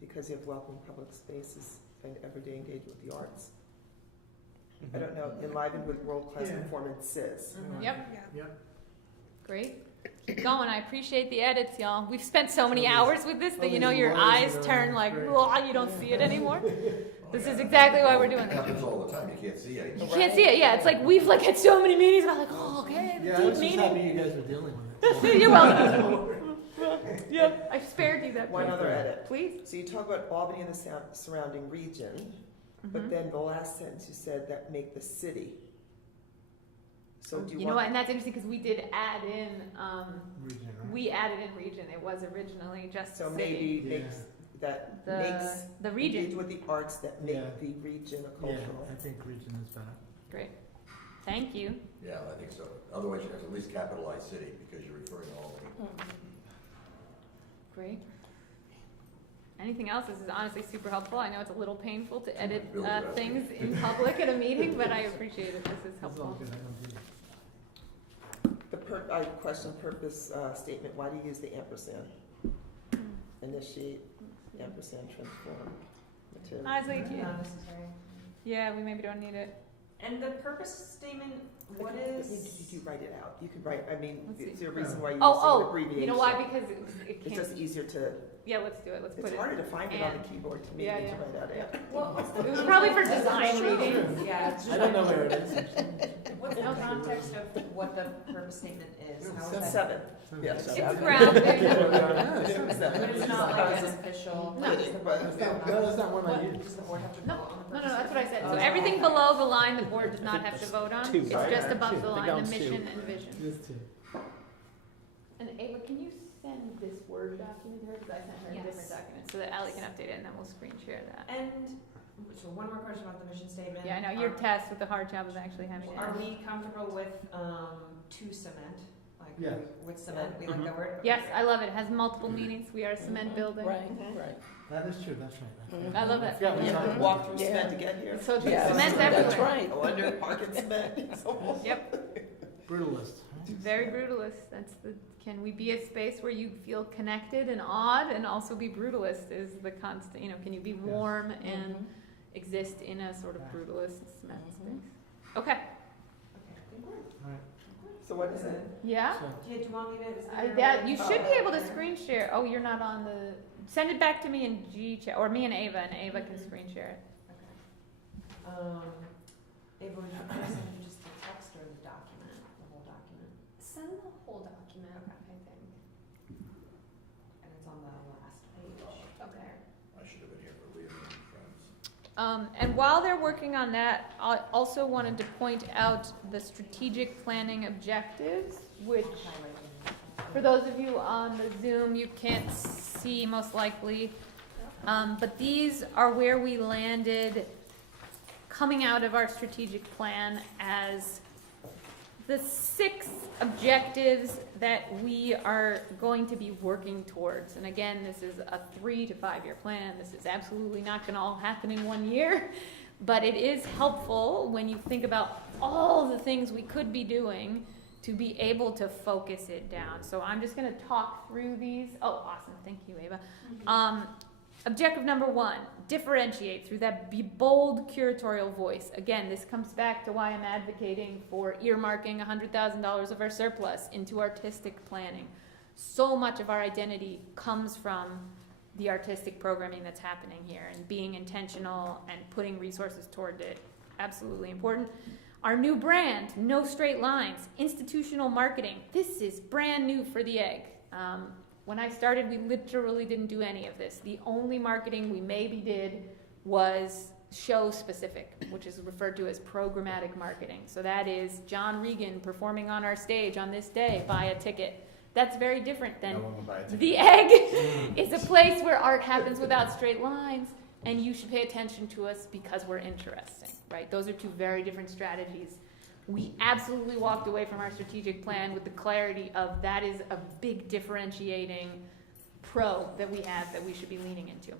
because you have welcome public spaces and everyday engagement with the arts. I don't know, enlivened with world-class Yeah. performances. Yep. Yep. Great. Keep going. I appreciate the edits, y'all. We've spent so many All these- hours with this all that you these know your words eyes that are turn like, great. blah, you don't see it anymore. Oh, This yeah, is that exactly why we're happens- doing this. Happens all the time, you can't see anything. You can't see it. Yeah, it's like we've like had so many meetings. I'm like, oh, okay, Yeah, I deep was just happy meeting. you guys were dealing with it. You're welcome. Yep, I spared you that. One part. other edit. Please. So you talk about Albany and the surrounding region, but Mhm. then the last sentence you said that make the city. So do You you know what? want, And that's interesting because we did add in. Region, right? We added in region. It was originally just so city. maybe Yeah. makes, that The makes, the engage region. with the arts that make Yeah. the region a Yeah, cultural. I think region is better. Great. Thank you. Yeah, I think so. Otherwise, you have to at least capitalize city, because you're referring to all of it. Great. Anything else? This is honestly super helpful. I know it's a little painful to edit Build it up. things in public at a meeting, but I appreciate it. This is It's all helpful. good, I don't do I question purpose statement, why do you use the ampersand? Initiate, ampersand, transform, material. Honestly, Not necessary. yeah, we maybe don't need it. And the purpose statement, what Did is? you write it out? You could write, I mean, Let's is see. there a reason why you're using an Oh, abbreviation? you know why? Because it It's can't, just easier to, yeah, let's do it, let's put it's it. harder to find it on and- the keyboard to me Yeah, than yeah. to write out. Yeah. Well, what's the? It was probably for design readings. Yeah, it's I don't know where it is. What's the context of what the purpose statement is? How is that? Seven. Yeah, It's seven. grounded. But it's not like an official. No. does the board- No, that's not one I what- use. Does the board have to No, vote on the No, purpose that's what I statement? said. So everything below the line, the board does not have to vote on. two, It's right? just above Two. the I think line, that the one's two. mission and vision. It is too. And Ava, can you send this Word document to her? Because I sent her a different Yes. document, so that Ally can update it and then we'll screen share that. And, so one more question about the mission statement. Yeah, I know, your task with the hard job of actually having it. Are we comfortable with, to cement? Like, Yes. with cement, we like that word? Okay, Yes, great. I love it. It has multiple meanings. We are a cement building. Right. That is true, that's right. I love that. Yeah, we You talked have to about walk through Yeah. cement to get here. So true. Yeah, Cement's that's everywhere. right. I wonder, parking cement. It's almost- Yep, Brutalist. very brutalist. That's the, can we be a space where you feel connected and awed and also be brutalist is the constant, can you be warm and exist in a sort of brutalist cement space? Okay, Okay, good word. Alright, So what is it? yeah? so, Yeah, do you want me to? is there a That, way- you should be able to screen share. Oh, you're not on the, send it back to me in G chat, or me and Ava can screen share it. Okay. Ava, would you prefer to send just the text or the document, the whole document? Send the whole document, I think. And it's on the last page. Okay. I should have been here for Liam and Friends. And while they're working on that, I also wanted to point out the strategic planning objectives, which for those of you on the Zoom, you can't see most likely. But these are where we landed coming out of our strategic plan as the 6 objectives that we are going to be working towards. And again, this is a 3 to 5 year plan. This is absolutely not going to all happen in 1 year, but it is helpful when you think about all the things we could be doing to be able to focus it down. So I'm just going to talk through these. Oh, awesome. Thank you, Ava. Objective number 1, differentiate through that bold curatorial voice. Again, this comes back to why I'm advocating for earmarking $100,000 of our surplus into artistic planning. So much of our identity comes from the artistic programming that's happening here, and being intentional and putting resources toward it. Absolutely important. Our new brand, No Straight Lines, institutional marketing. This is brand new for the Egg. When I started, we literally didn't do any of this. The only marketing we maybe did was show specific, which is referred to as programmatic marketing. So that is John Regan performing on our stage on this day, buy a ticket. That's very different than No one will buy a ticket. the Egg is a place where art happens without straight lines, and you should pay attention to us because we're interesting, right? Those are 2 very different strategies. We absolutely walked away from our strategic plan with the clarity of that is a big differentiating pro that we have that we should be leaning into.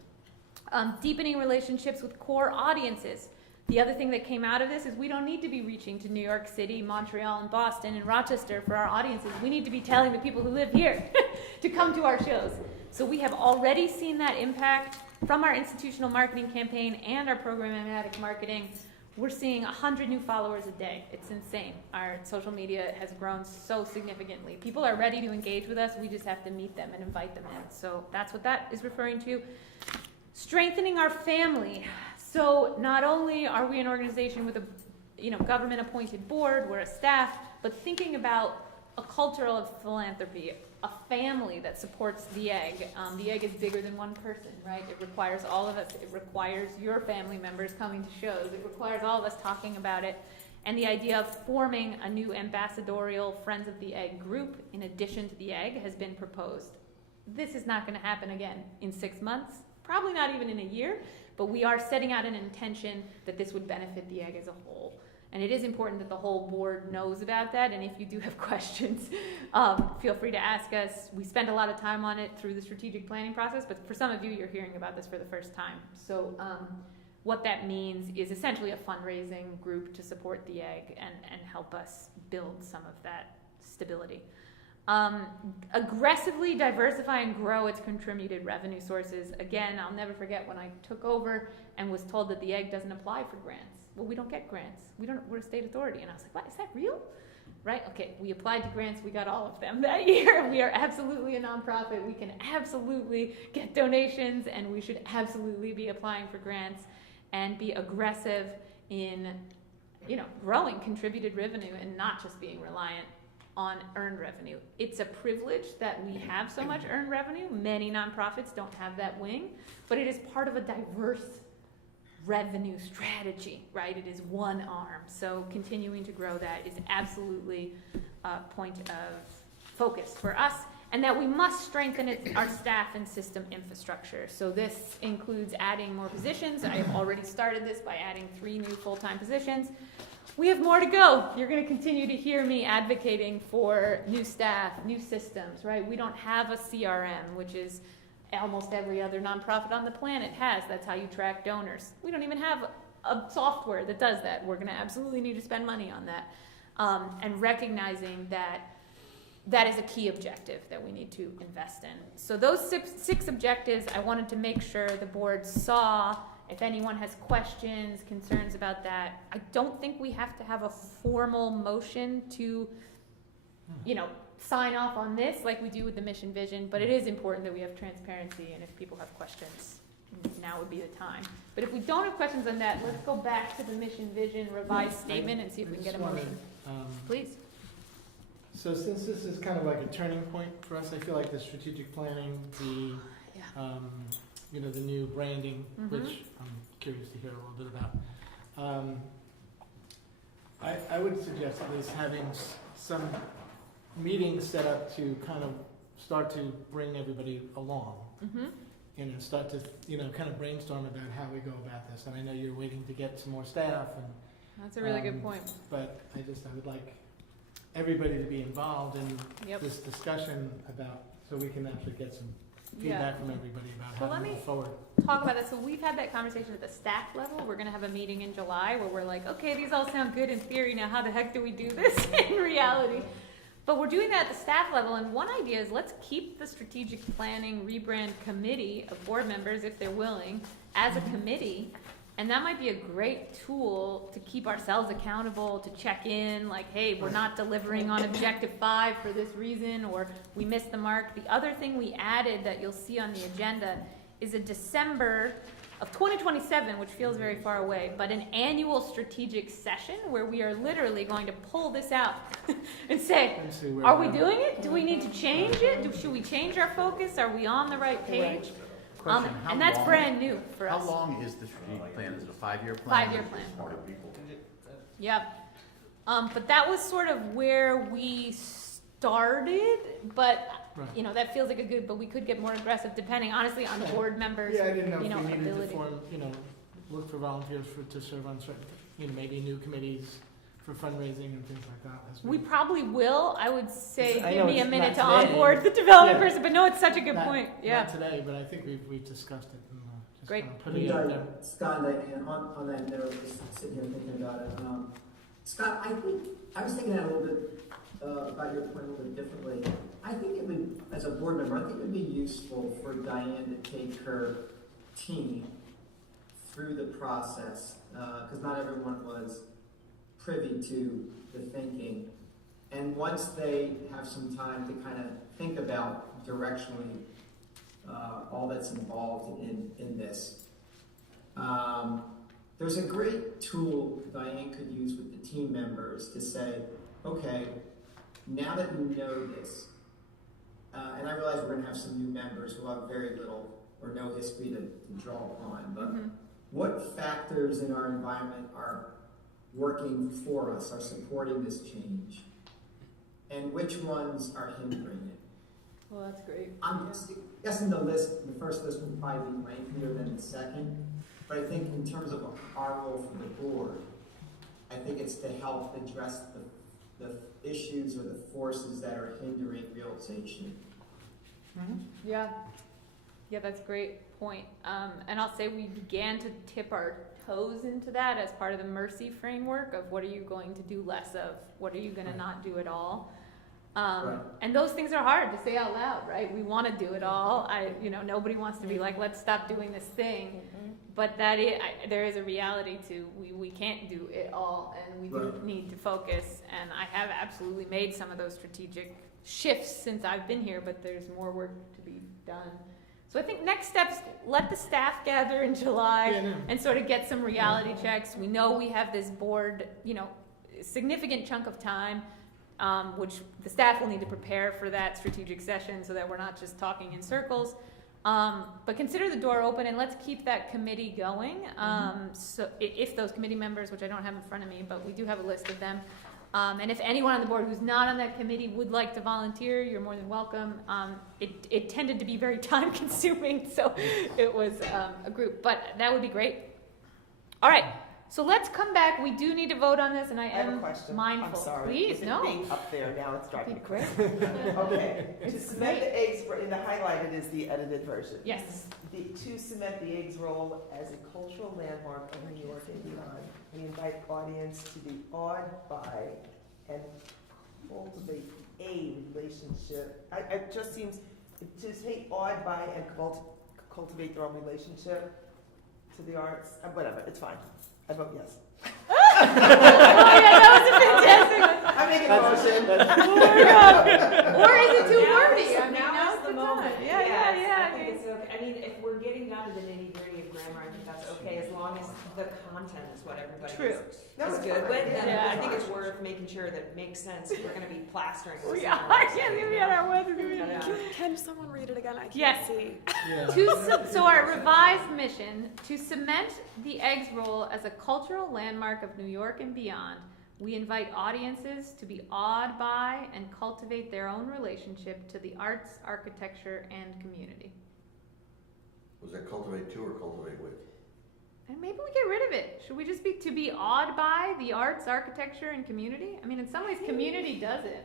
Deepening relationships with core audiences. The other thing that came out of this is we don't need to be reaching to New York City, Montreal, and Boston, and Rochester for our audiences. We need to be telling the people who live here to come to our shows. So we have already seen that impact from our institutional marketing campaign and our programmatic marketing. We're seeing 100 new followers a day. It's insane. Our social media has grown so significantly. People are ready to engage with us. We just have to meet them and invite them in. So that's what that is referring to. Strengthening our family. So not only are we an organization with a government-appointed board, we're a staff, but thinking about a culture of philanthropy, a family that supports the Egg. The Egg is bigger than one person, right? It requires all of us. It requires your family members coming to shows. It requires all of us talking about it. And the idea of forming a new ambassadorial Friends of the Egg group in addition to the Egg has been proposed. This is not going to happen again in 6 months, probably not even in a year, but we are setting out an intention that this would benefit the Egg as a whole. And it is important that the whole board knows about that. And if you do have questions, feel free to ask us. We spent a lot of time on it through the strategic planning process, but for some of you, you're hearing about this for the first time. So what that means is essentially a fundraising group to support the Egg and help us build some of that stability. Aggressively diversify and grow its contributed revenue sources. Again, I'll never forget when I took over and was told that the Egg doesn't apply for grants. Well, we don't get grants. We're a state authority. And I was like, what, is that real? Right? Okay, we applied to grants, we got all of them that year. We are absolutely a nonprofit. We can absolutely get donations, and we should absolutely be applying for grants and be aggressive in, growing contributed revenue and not just being reliant on earned revenue. It's a privilege that we have so much earned revenue. Many nonprofits don't have that wing, but it is part of a diverse revenue strategy, right? It is one arm. So continuing to grow that is absolutely a point of focus for us, and that we must strengthen our staff and system infrastructure. So this includes adding more positions. I have already started this by adding 3 new full-time positions. We have more to go. You're going to continue to hear me advocating for new staff, new systems, right? We don't have a CRM, which is almost every other nonprofit on the planet has. That's how you track donors. We don't even have a software that does that. We're going to absolutely need to spend money on that. And recognizing that is a key objective that we need to invest in. So those 6 objectives, I wanted to make sure the board saw. If anyone has questions, concerns about that, I don't think we have to have a formal motion to, sign off on this like we do with the mission vision, but it is important that we have transparency, and if people have questions, now would be the time. But if we don't have questions on that, let's go back to the mission vision revised statement and see if we can get a motion. Please. So since this is kind of like a turning point for us, I feel like the strategic planning, the new branding, which I'm curious to hear a little bit about. I would suggest at least having some meetings set up to kind of start to bring everybody along. And start to, kind of brainstorm about how we go about this. And I know you're waiting to get some more staff, and That's a really good point. but I would like everybody to be involved in this discussion about, so we can actually get some feedback from everybody about how to move forward. Talk about that. So we've had that conversation at the staff level. We're going to have a meeting in July where we're like, okay, these all sound good in theory. Now how the heck do we do this in reality? But we're doing that at the staff level, and one idea is let's keep the strategic planning rebrand committee of board members, if they're willing, as a committee, and that might be a great tool to keep ourselves accountable, to check in, like, hey, we're not delivering on objective 5 for this reason, or we missed the mark. The other thing we added that you'll see on the agenda is a December of 2027, which feels very far away, but an annual strategic session where we are literally going to pull this out and say, are we doing it? Do we need to change it? Should we change our focus? Are we on the right page? Question, And that's brand new for us. How long is the strategic plan? Is it a 5-year plan? 5-year plan. Yep. But that was sort of where we started, but that feels like a good, but we could get more aggressive depending, honestly, on board members, Yeah, I didn't know if we needed ability. to form, look for volunteers to serve on certain, maybe new committees for fundraising and things like that. We probably will. I would say, I give know me a it's minute to not today. onboard the development Yeah. person, but no, it's such a good point. Yeah. Not today, but I think we've discussed it and just Great. kind of putting it out there. Scott, and on that note, just sitting here thinking about it, Scott, I was thinking that a little bit, about your point a little bit differently. I think it would, as a board member, I think it would be useful for Diane to take her team through the process, because not everyone was privy to the thinking. And once they have some time to kind of think about directionally all that's involved in this, there's a great tool Diane could use with the team members to say, okay, now that we know this, and I realize we're going to have some new members who have very little or no history to draw upon, but what factors in our environment are working for us, are supporting this change, and which ones are hindering it? Well, that's great. I'm guessing the first list will probably be lengthier than the second, but I think in terms of our role for the board, I think it's to help address the issues or the forces that are hindering realization. Yeah. Yeah, that's a great point. And I'll say we began to tip our toes into that as part of the Mercy framework of what are you going to do less of? What are you going to not do at all? Right. And those things are hard to say out loud, right? We want to do it all. Nobody wants to be like, let's stop doing this thing. but there is a reality to, we can't do it all, and we do Right. need to focus, and I have absolutely made some of those strategic shifts since I've been here, but there's more work to be done. So I think next steps, let the staff gather in July Yeah, no. and sort of get some reality checks. We know we have this board, significant chunk of time, which the staff will need to prepare for that strategic session so that we're not just talking in circles. But consider the door open and let's keep that committee going. So if those committee members, which I don't have in front of me, but we do have a list of them. And if anyone on the board who's not on that committee would like to volunteer, you're more than welcome. It tended to be very time consuming, so it was a group, but that would be great. All right, so let's come back. We do need to vote on this, and I have a am question. mindful. I'm sorry. Please, It's no. being up there now, it's driving me Great. crazy. Okay, to It's cement great. the eggs, in the highlighted is the edited version. Yes. To cement the eggs roll as a cultural landmark of New York and beyond, we invite audience to be awed by and cultivate a relationship. It just seems, to say awed by and cultivate their own relationship to the arts, whatever, it's fine. I vote yes. Oh yeah, that was a fantastic one. I make a motion. Oh my God. Or is it too Now wordy? is- I mean, now now's is the the moment. time. Yeah. I think it's okay. I mean, if we're getting down to the nitty gritty of grammar, I think that's okay, as long as the content is what everybody True. is good with. And Yeah. I think it's worth making sure that it makes sense if we're gonna be plastering. this We on are. our I can't website. even get our words. Can someone read it again? I can't Yes. see. Yeah. So our revised mission, to cement the eggs roll as a cultural landmark of New York and beyond, we invite audiences to be awed by and cultivate their own relationship to the arts, architecture, and community. Was that cultivate to or cultivate with? And maybe we get rid of it. Should we just be to be awed by the arts, architecture, and community? I mean, in some ways, community does it.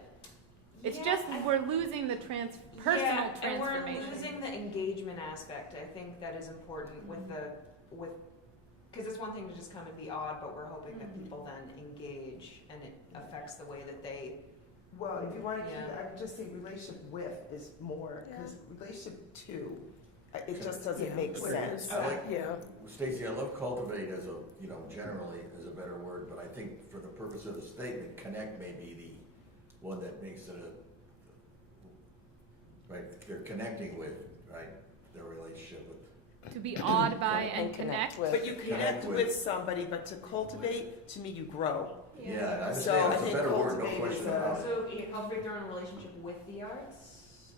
It's just we're losing the personal And we're transformation. losing the engagement aspect. I think that is important because it's one thing to just come and be odd, but we're hoping that people then engage and it affects the way that they. Well, if you want to, Yeah. I would just think relationship with is more, because relationship to, it just doesn't make sense. I like, Yeah. Stacy, I love cultivate as a, generally as a better word, but I think for the purpose of the statement, connect may be the one that makes it right, they're connecting with, right, their relationship with. To be awed by and connect. But you Connect connect with. with somebody, but to cultivate, to me, you grow. Yeah, I would So say I that's a think better word, no cultivate question is about it. So you cultivate their own relationship with the arts,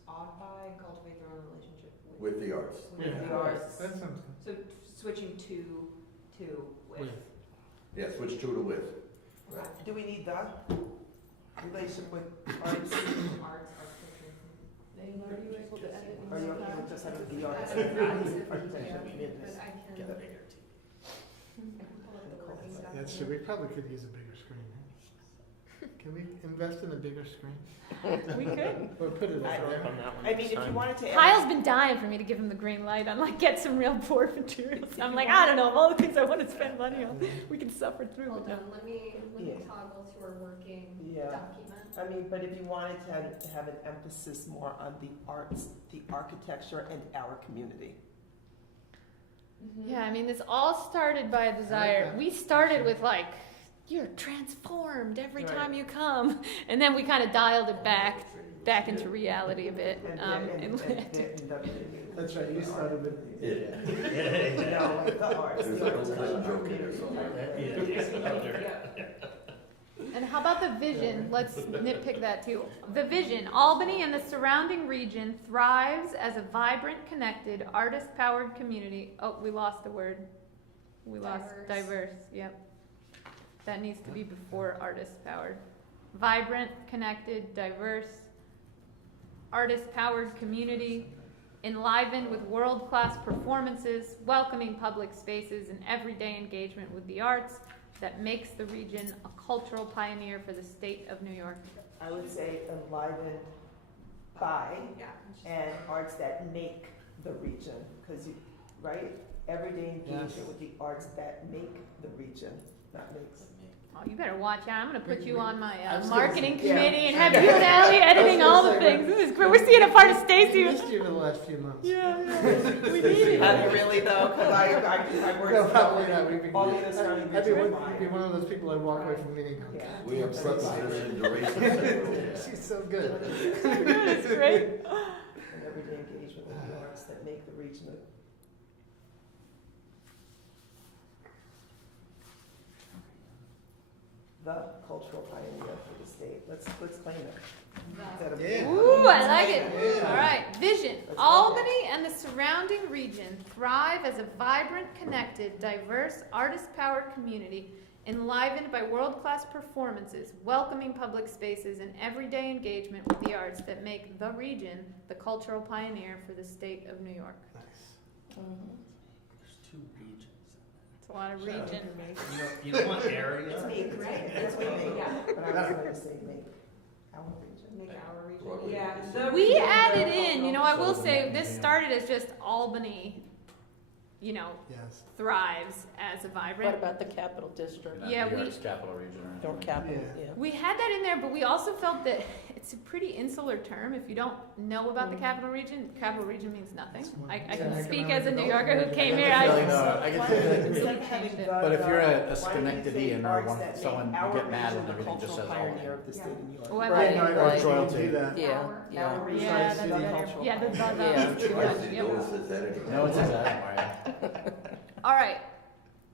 awed by, and cultivate their own relationship With the arts. with Yeah, the arts. that sounds So switching to with. with. Yeah, switch to with. Okay. Do we need the relationship with arts? Arts, architecture. Are you okay with just having the arts? Architecture, community? Get a bigger That's true. We probably could use a bigger screen. Huh? Can we invest in a bigger screen? We could. Or put it over there? On that one I mean, next if you time. wanted to. Kyle's been dying for me to give him the green light on get some real board materials. I'm like, I don't know, of all the things I want to spend money on, we can suffer through. Hold but on, let me Yeah. toggle to our working Yeah. document. I mean, but if you wanted to have an emphasis more on the arts, the architecture, and our community. Yeah, I mean, this all started by a desire. that. We started with you're transformed every Right. time you come, and then we kind of dialed it back into reality a bit. That's right, you started with. No, like the arts. There's the an arts old and time our joke in there community. somewhere. And how about the vision? Let's nitpick that too. The vision. Albany and the surrounding region thrives as a vibrant, connected, artist-powered community. Oh, we lost a word. We lost diverse. Yep. That needs to be before artist-powered. Vibrant, connected, diverse, artist-powered community, enlivened with world-class performances, welcoming public spaces, and everyday engagement with the arts that makes the region a cultural pioneer for the state of New York. I would say enlivened by and arts that make the region, because everyday engagement Yes. with the arts that make the region, not makes. Oh, you better watch out. I'm gonna put you on my I was gonna marketing say, yeah. committee and have you and Ally editing all the say, things. This is great. We're seeing a part of We Stacy. missed you in the last few months. Yeah, we need it. Have you really though? Cause I work No, so probably not. We'd be, all the other surrounding I'd be districts. one, be one of those people that walk away from the meeting. Yeah. We have subdivision durations. She's so good. It's great. And everyday engagement with the arts that make the region the cultural pioneer for the state. Let's claim it. Instead of- Yeah. Ooh, I like it. Yeah. All right, vision. Let's Albany and the surrounding region thrive as a vibrant, connected, diverse, artist-powered community enlivened by world-class performances, welcoming public spaces, and everyday engagement with the arts that make the region the cultural pioneer for the state of New York. Nice. There's 2 regions. It's a lot of region. You don't want area? It's me, right? That's what me. But I was going to say make our region. Make our region. Broadway. Yeah. the We region added of in, you know, cultural- I will say, Southern this Museum. started as just Albany, you know, Yes. thrives as a What vibrant. about the capital district Yeah, New we- York's capital region or or anything. capital, Yeah. yeah? We had that in there, but we also felt that it's a pretty insular term. If you don't know about the capital region means nothing. It's one- I yeah, can speak economic as a New Yorker development who came region. here. I I, can though, I can see that. Instead of having the- But if you're why a don't we Schenectadian say or arts one, that make someone, you our get mad region when the everything just cultural says pioneer Albany. of the state of New York. Oh, I Right, no, I Right. like Royalty. do that. Yeah, Our yeah. region yeah, is that's the city. cultural yeah, that's pioneer. Yeah. too Twice much. as Yep. good as it's editing. No, it's that, All right.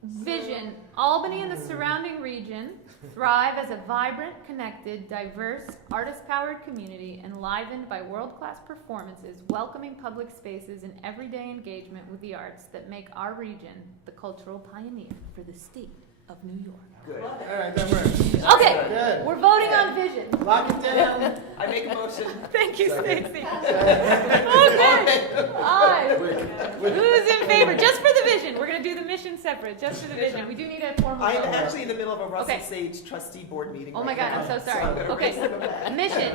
Vision. Albany and the surrounding region thrive as a vibrant, connected, diverse, artist-powered community enlivened by world-class performances, welcoming public spaces, and everyday engagement with the arts that make our region the cultural pioneer for the state of New York. Good. All right, that works. Okay, Good. we're voting on vision. Lock it down. I make a motion. Thank you, Stacy. Okay. Aye. Who's in favor? Just for the vision. We're gonna do the mission separate, just for the vision. We do need a formal I'm vote. actually in the middle of a Russell Okay. Sage trustee board meeting. Oh my right God, now, I'm so sorry. I'm gonna Okay. raise them back. Mission.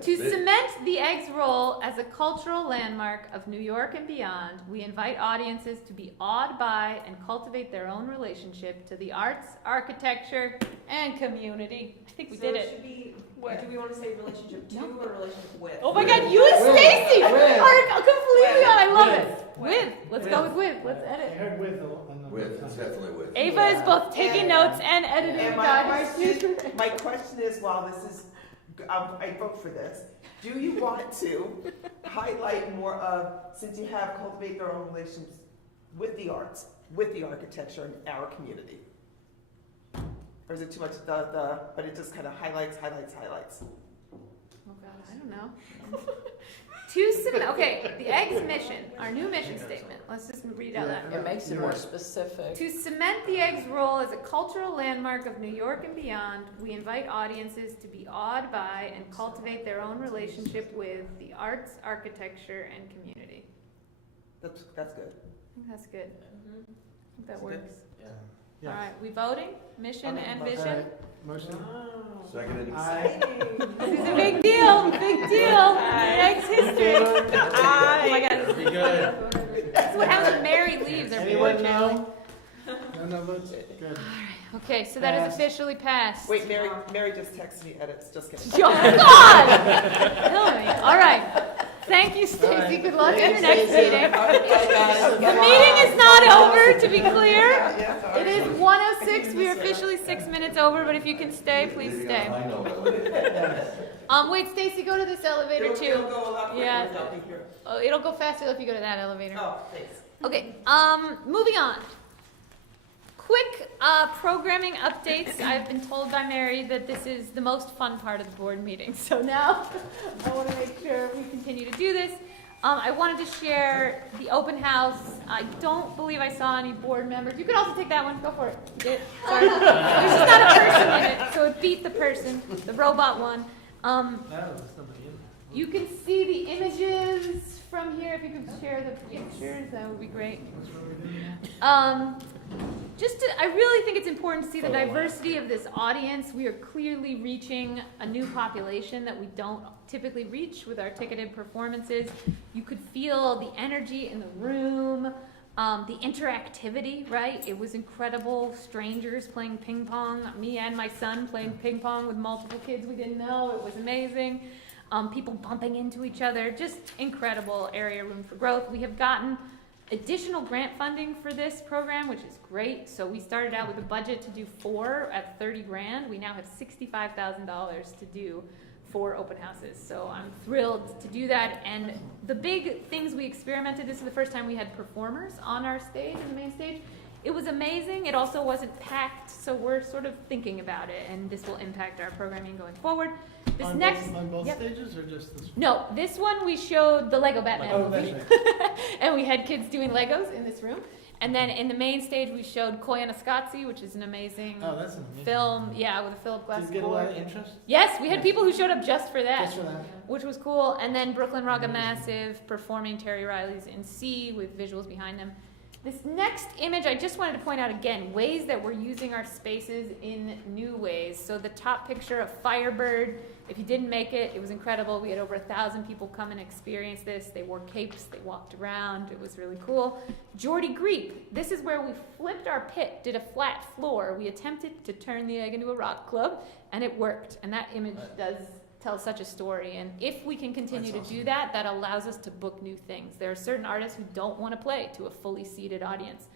To cement the Eggs Roll as a cultural landmark of New York and beyond, we invite audiences to be awed by and cultivate their own relationship to the arts, architecture, and community. I think we So did it it. should be, what, do we want to say relationship to No. or relationship with? Oh my God, you and Stacy With. are completely on. I love With. it. With. Let's go with with. Let's I edit. heard with on the. With, it's definitely with. Ava is both taking notes and editing And the my document. my question is, while this is, I vote for this, do you want to highlight more of, since you have cultivate their own relations with the arts, with the architecture in our community? Or is it too much but it just kind of highlights? Oh God, I don't know. To cement, okay, the Eggs mission, our new mission statement. Let's just read out that. It makes it more specific. To cement the Eggs Roll as a cultural landmark of New York and beyond, we invite audiences to be awed by and cultivate their own relationship with the arts, architecture, and community. That's good. I think that's good. I think that works. Yeah. All right, we voting? Mission and All vision? right, motion. Seconded. Aye. This is a big deal, big deal. Eggs history. Oh my God. Be good. This is what happens when Mary leaves. Anyone know? No votes? Good. Okay, so that is Passed. officially passed. Wait, Mary just texted me edits. Just kidding. Oh God! Kill me. All right. Thank you, Stacy. All right. Good luck at your Thanks, next Stacy. meeting. guys. The meeting is not over, to be clear. Yeah, It is 1:06. We are officially 6 minutes over, but if you can stay, please Leaving stay. on a high note. Wait, Stacy, go to this elevator It'll too. go a lot quicker Yeah. without me here. Oh, it'll go faster if you go to that elevator. Oh, thanks. Okay, moving on. Quick programming updates. I've been told by Mary that this is the most fun part of the board meeting. So now I want to make sure we continue to do this. I wanted to share the open house. I don't believe I saw any board members. You could also take that one. Go for it. You did? Sorry. There's just not a person in it, so it beat the person, the robot one. No, there's nobody in there. You can see the images from here. If you could share the pictures, that would be great. That's what we're doing. I really think it's important to see the diversity of this audience. We are clearly reaching a new population that we don't typically reach with our ticketed performances. You could feel the energy in the room. The interactivity, right? It was incredible. Strangers playing ping pong. Me and my son playing ping pong with multiple kids we didn't know. It was amazing. People bumping into each other. Just incredible area room for growth. We have gotten additional grant funding for this program, which is great. So we started out with a budget to do 4 at 30 grand. We now have $65,000 to do 4 open houses. So I'm thrilled to do that. And the big things we experimented, this is the first time we had performers on our stage, in the main stage. It was amazing. It also wasn't packed, so we're sort of thinking about it, and this will impact our programming going forward. This On next, both, on both yep. stages or just this one? No, this one we showed the Lego Batman Oh, movie, that's right. and we had kids doing Legos in this room. And then in the main stage we showed Koyaanisqatsi, which is an amazing Oh, that's an amazing film, yeah, with a Philip Glass Did you get a score. lot of interest? Yes, we had people who showed up just for that. Just for that? Which was cool. And then Brooklyn Raga Massive performing Terry Riley's In C with visuals behind them. This next image, I just wanted to point out again, ways that we're using our spaces in new ways. So the top picture of Firebird, if you didn't make it, it was incredible. We had over 1,000 people come and experience this. They wore capes, they walked around. It was really cool. Geordie Greep, this is where we flipped our pit, did a flat floor. We attempted to turn the egg into a rock club, and it worked. And that image does tell such a story. And if we can continue to do that, that allows us to book new things. There are certain artists who don't want to play to a fully seated audience.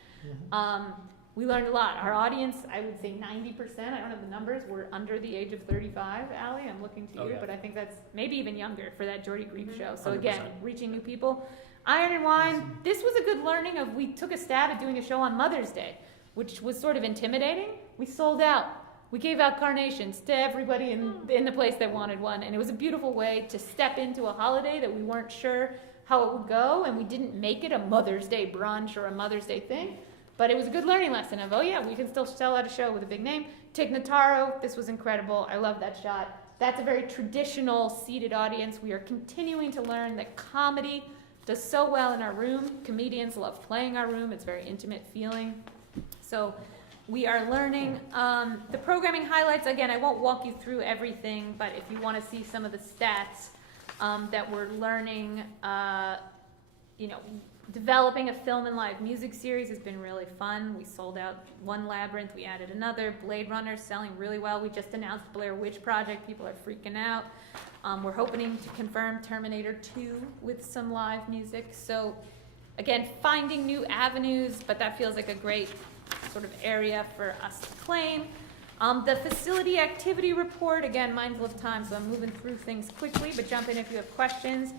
We learned a lot. Our audience, I would say 90%, I don't have the numbers, were under the age of 35, Allie, I'm looking to you, Okay. but I think that's maybe even younger for that Geordie Greep show. So 100%. again, reaching new people. Iron and Wine, this was a good learning of, we took a stab at doing a show on Mother's Day, which was sort of intimidating. We sold out. We gave out carnations to everybody in the place that wanted one, and it was a beautiful way to step into a holiday that we weren't sure how it would go, and we didn't make it a Mother's Day brunch or a Mother's Day thing. But it was a good learning lesson of, oh yeah, we can still sell out a show with a big name. Tig Notaro, this was incredible. I love that shot. That's a very traditional seated audience. We are continuing to learn that comedy does so well in our room. Comedians love playing our room. It's a very intimate feeling. So we are learning. The programming highlights, again, I won't walk you through everything, but if you want to see some of the stats that we're learning, developing a film and live music series has been really fun. We sold out one Labyrinth, we added another. Blade Runner selling really well. We just announced Blair Witch Project. People are freaking out. We're hoping to confirm Terminator 2 with some live music. So again, finding new avenues, but that feels like a great sort of area for us to claim. The facility activity report, again, mindful of time, so I'm moving through things quickly, but jump in if you have questions.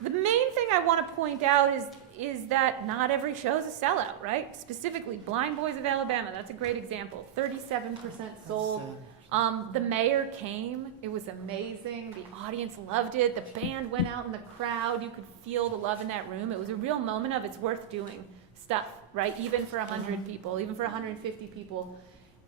The main thing I want to point out is that not every show is a sellout, right? Specifically, Blind Boys of Alabama, that's a great example. 37% sold. The mayor came. It was amazing. The audience loved it. The band went out in the crowd. You could feel the love in that room. It was a real moment of it's worth doing stuff, right? Even for 100 people, even for 150 people.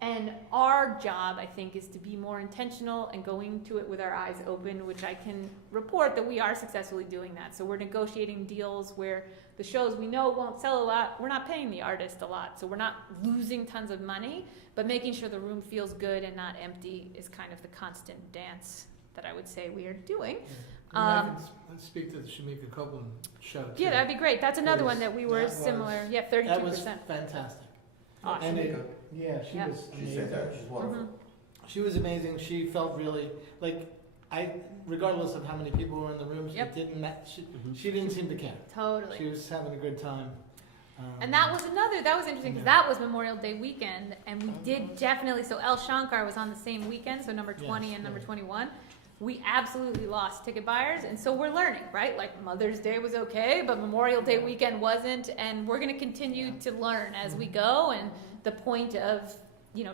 And our job, I think, is to be more intentional and going to it with our eyes open, which I can report that we are successfully doing that. So we're negotiating deals where the shows we know won't sell a lot, we're not paying the artist a lot. So we're not losing tons of money, but making sure the room feels good and not empty is kind of the constant dance that I would say we are doing. I can speak to the Shamika Copeland show too. Yeah, that'd be great. That's another one that we were That was- similar. Yeah, 32%. That was fantastic. Awesome. And she Yeah. was She amazing. said that, she's wonderful. She was amazing. She felt really regardless of how many people were in the room, Yep. she didn't seem to care. Totally. She was having a good time. And that was interesting because that was Memorial Day weekend, and we did definitely, so El Shankar was on the same weekend, so number 20 Yes, and number yeah. 21. We absolutely lost ticket buyers, and so we're learning, right? Like Mother's Day was okay, but Memorial Day weekend wasn't, and we're gonna continue to learn as we go, and the point of,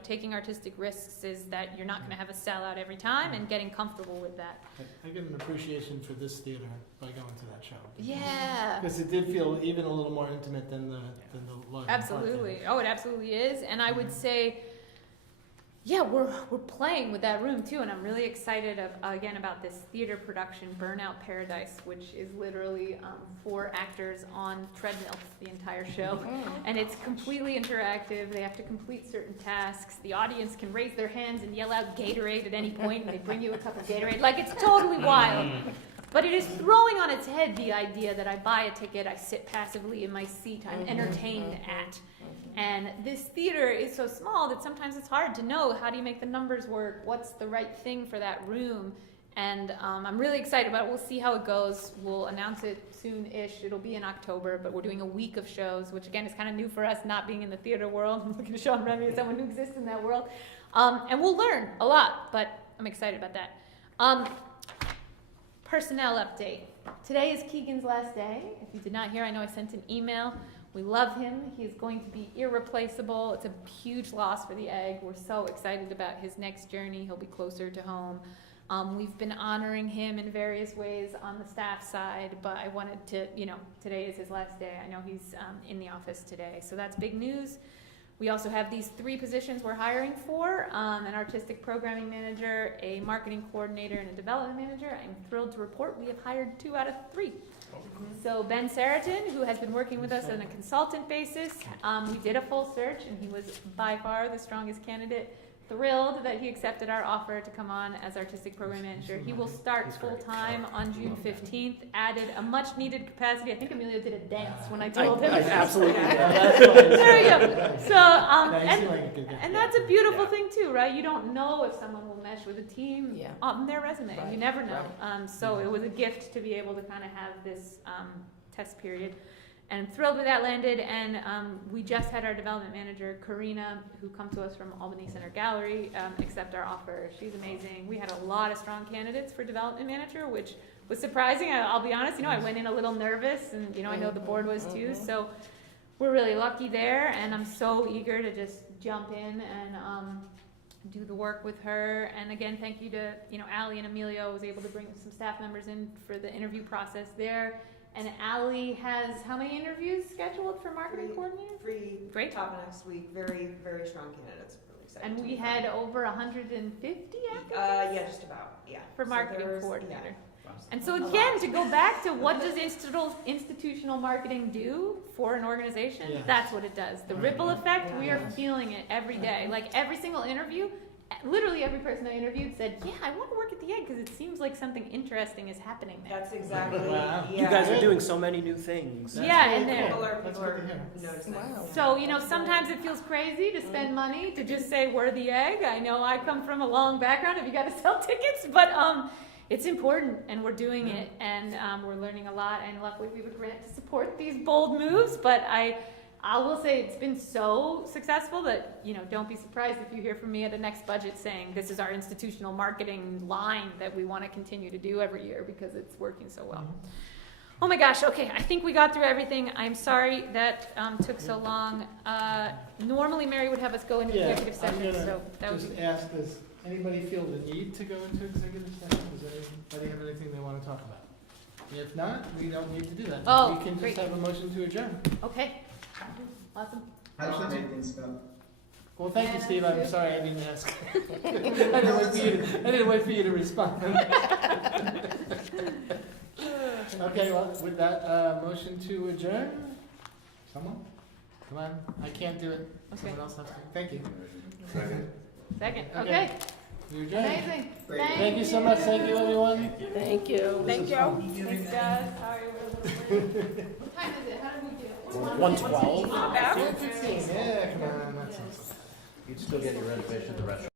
taking artistic risks is that you're not gonna have a sellout every time, and getting comfortable with that. I get an appreciation for this theater by going to that show. Yeah. Because it did feel even a little more intimate than the larger Absolutely. Oh, it absolutely is. And I would say, yeah, we're playing with that room too, and I'm really excited again about this theater production, Burnout Paradise, which is literally 4 actors on treadmills the entire show, and it's completely interactive. They have to complete certain tasks. The audience can raise their hands and yell out Gatorade at any point, and they bring you a cup of Gatorade. Like, it's totally wild. But it is throwing on its head the idea that I buy a ticket, I sit passively in my seat, I'm entertained at. And this theater is so small that sometimes it's hard to know, how do you make the numbers work? What's the right thing for that room? And I'm really excited about it. We'll see how it goes. We'll announce it soon-ish. It'll be in October, but we're doing a week of shows, which again is kind of new for us, not being in the theater world. I'm looking at Sean Remy as someone who exists in that world. And we'll learn a lot, but I'm excited about that. Personnel update. Today is Keegan's last day. If you did not hear, I know I sent an email. We love him. He is going to be irreplaceable. It's a huge loss for the Egg. We're so excited about his next journey. He'll be closer to home. We've been honoring him in various ways on the staff side, but I wanted to, today is his last day. I know he's in the office today, so that's big news. We also have these 3 positions we're hiring for, an artistic programming manager, a marketing coordinator, and a development manager. I'm thrilled to report we have hired 2 out of 3. So Ben Saratin, who has been working with us on a consultant basis, we did a full search, and he was by far the strongest candidate. Thrilled that he accepted our offer to come on as artistic program manager. He will start full-time on June 15th, added a much-needed capacity. I think Emilio did a dance when I told him. I absolutely did. There you go. So, and that's a beautiful thing too, right? You don't know if someone will mesh with a team on their resume. Right. You never know. Right. So it was a gift to be able to kind of have this test period. And thrilled with that landed, and we just had our development manager, Karina, who comes to us from Albany Center Gallery, accept our offer. She's amazing. We had a lot of strong candidates for development manager, which was surprising. I'll be honest, I went in a little nervous, and I know the board was too, so we're really lucky there, and I'm so eager to just jump in and do the work with her. And again, thank you to, Allie and Emilio. I was able to bring some staff members in for the interview process there. And Allie has how many interviews scheduled for marketing coordinator? 3 Great. top next week. Very, very strong candidates. Really excited. And we had over 150 applicants? Yeah, just about. Yeah. For So marketing there's- coordinator. yeah. And so again, to go back to what does institutional marketing do for an organization? Yeah. That's what it does. The ripple effect, we are feeling it every day. Like every single interview, literally every person I interviewed said, yeah, I want to work at the Egg because it seems like something interesting is happening there. That's exactly. Wow. Yeah. You guys are doing so many new things. That's Yeah, really and there. cool. People That's are good to hear. noticing. Wow. So, sometimes it feels crazy to spend money to just say we're the Egg. I know I come from a long background if you got to sell tickets, but it's important and we're doing it and we're learning a lot, and luckily we have a grant to support these bold moves, but I will say it's been so successful that, don't be surprised if you hear from me at the next budget saying this is our institutional marketing line that we want to continue to do every year because it's working so well. Oh my gosh, okay, I think we got through everything. I'm sorry that took so long. Normally Mary would have us go into executive session, so that would just be... ask, does anybody feel the need to go into executive session? Does anybody have anything they want to talk about? If not, we don't need to do that. Oh, We can great. just have a motion to adjourn. Okay, awesome. I don't have anything, Scott. Well, thank you, Steve. I'm sorry I didn't ask. I didn't wait for you to respond. Okay, well, with that, motion to adjourn? Someone? Come on, I can't do it. Okay. Someone else has to. Thank you. Second. Second, Okay. okay, We adjourn. amazing. Great. Thank you so much. Thank you, everyone. Thank you. Thank you. Thanks, guys. Sorry, we're a little late. What time is it? How did we do? 1:12. Not bad. 10:15. Yeah, come on. That's awesome. You'd still get your reservation at the restaurant.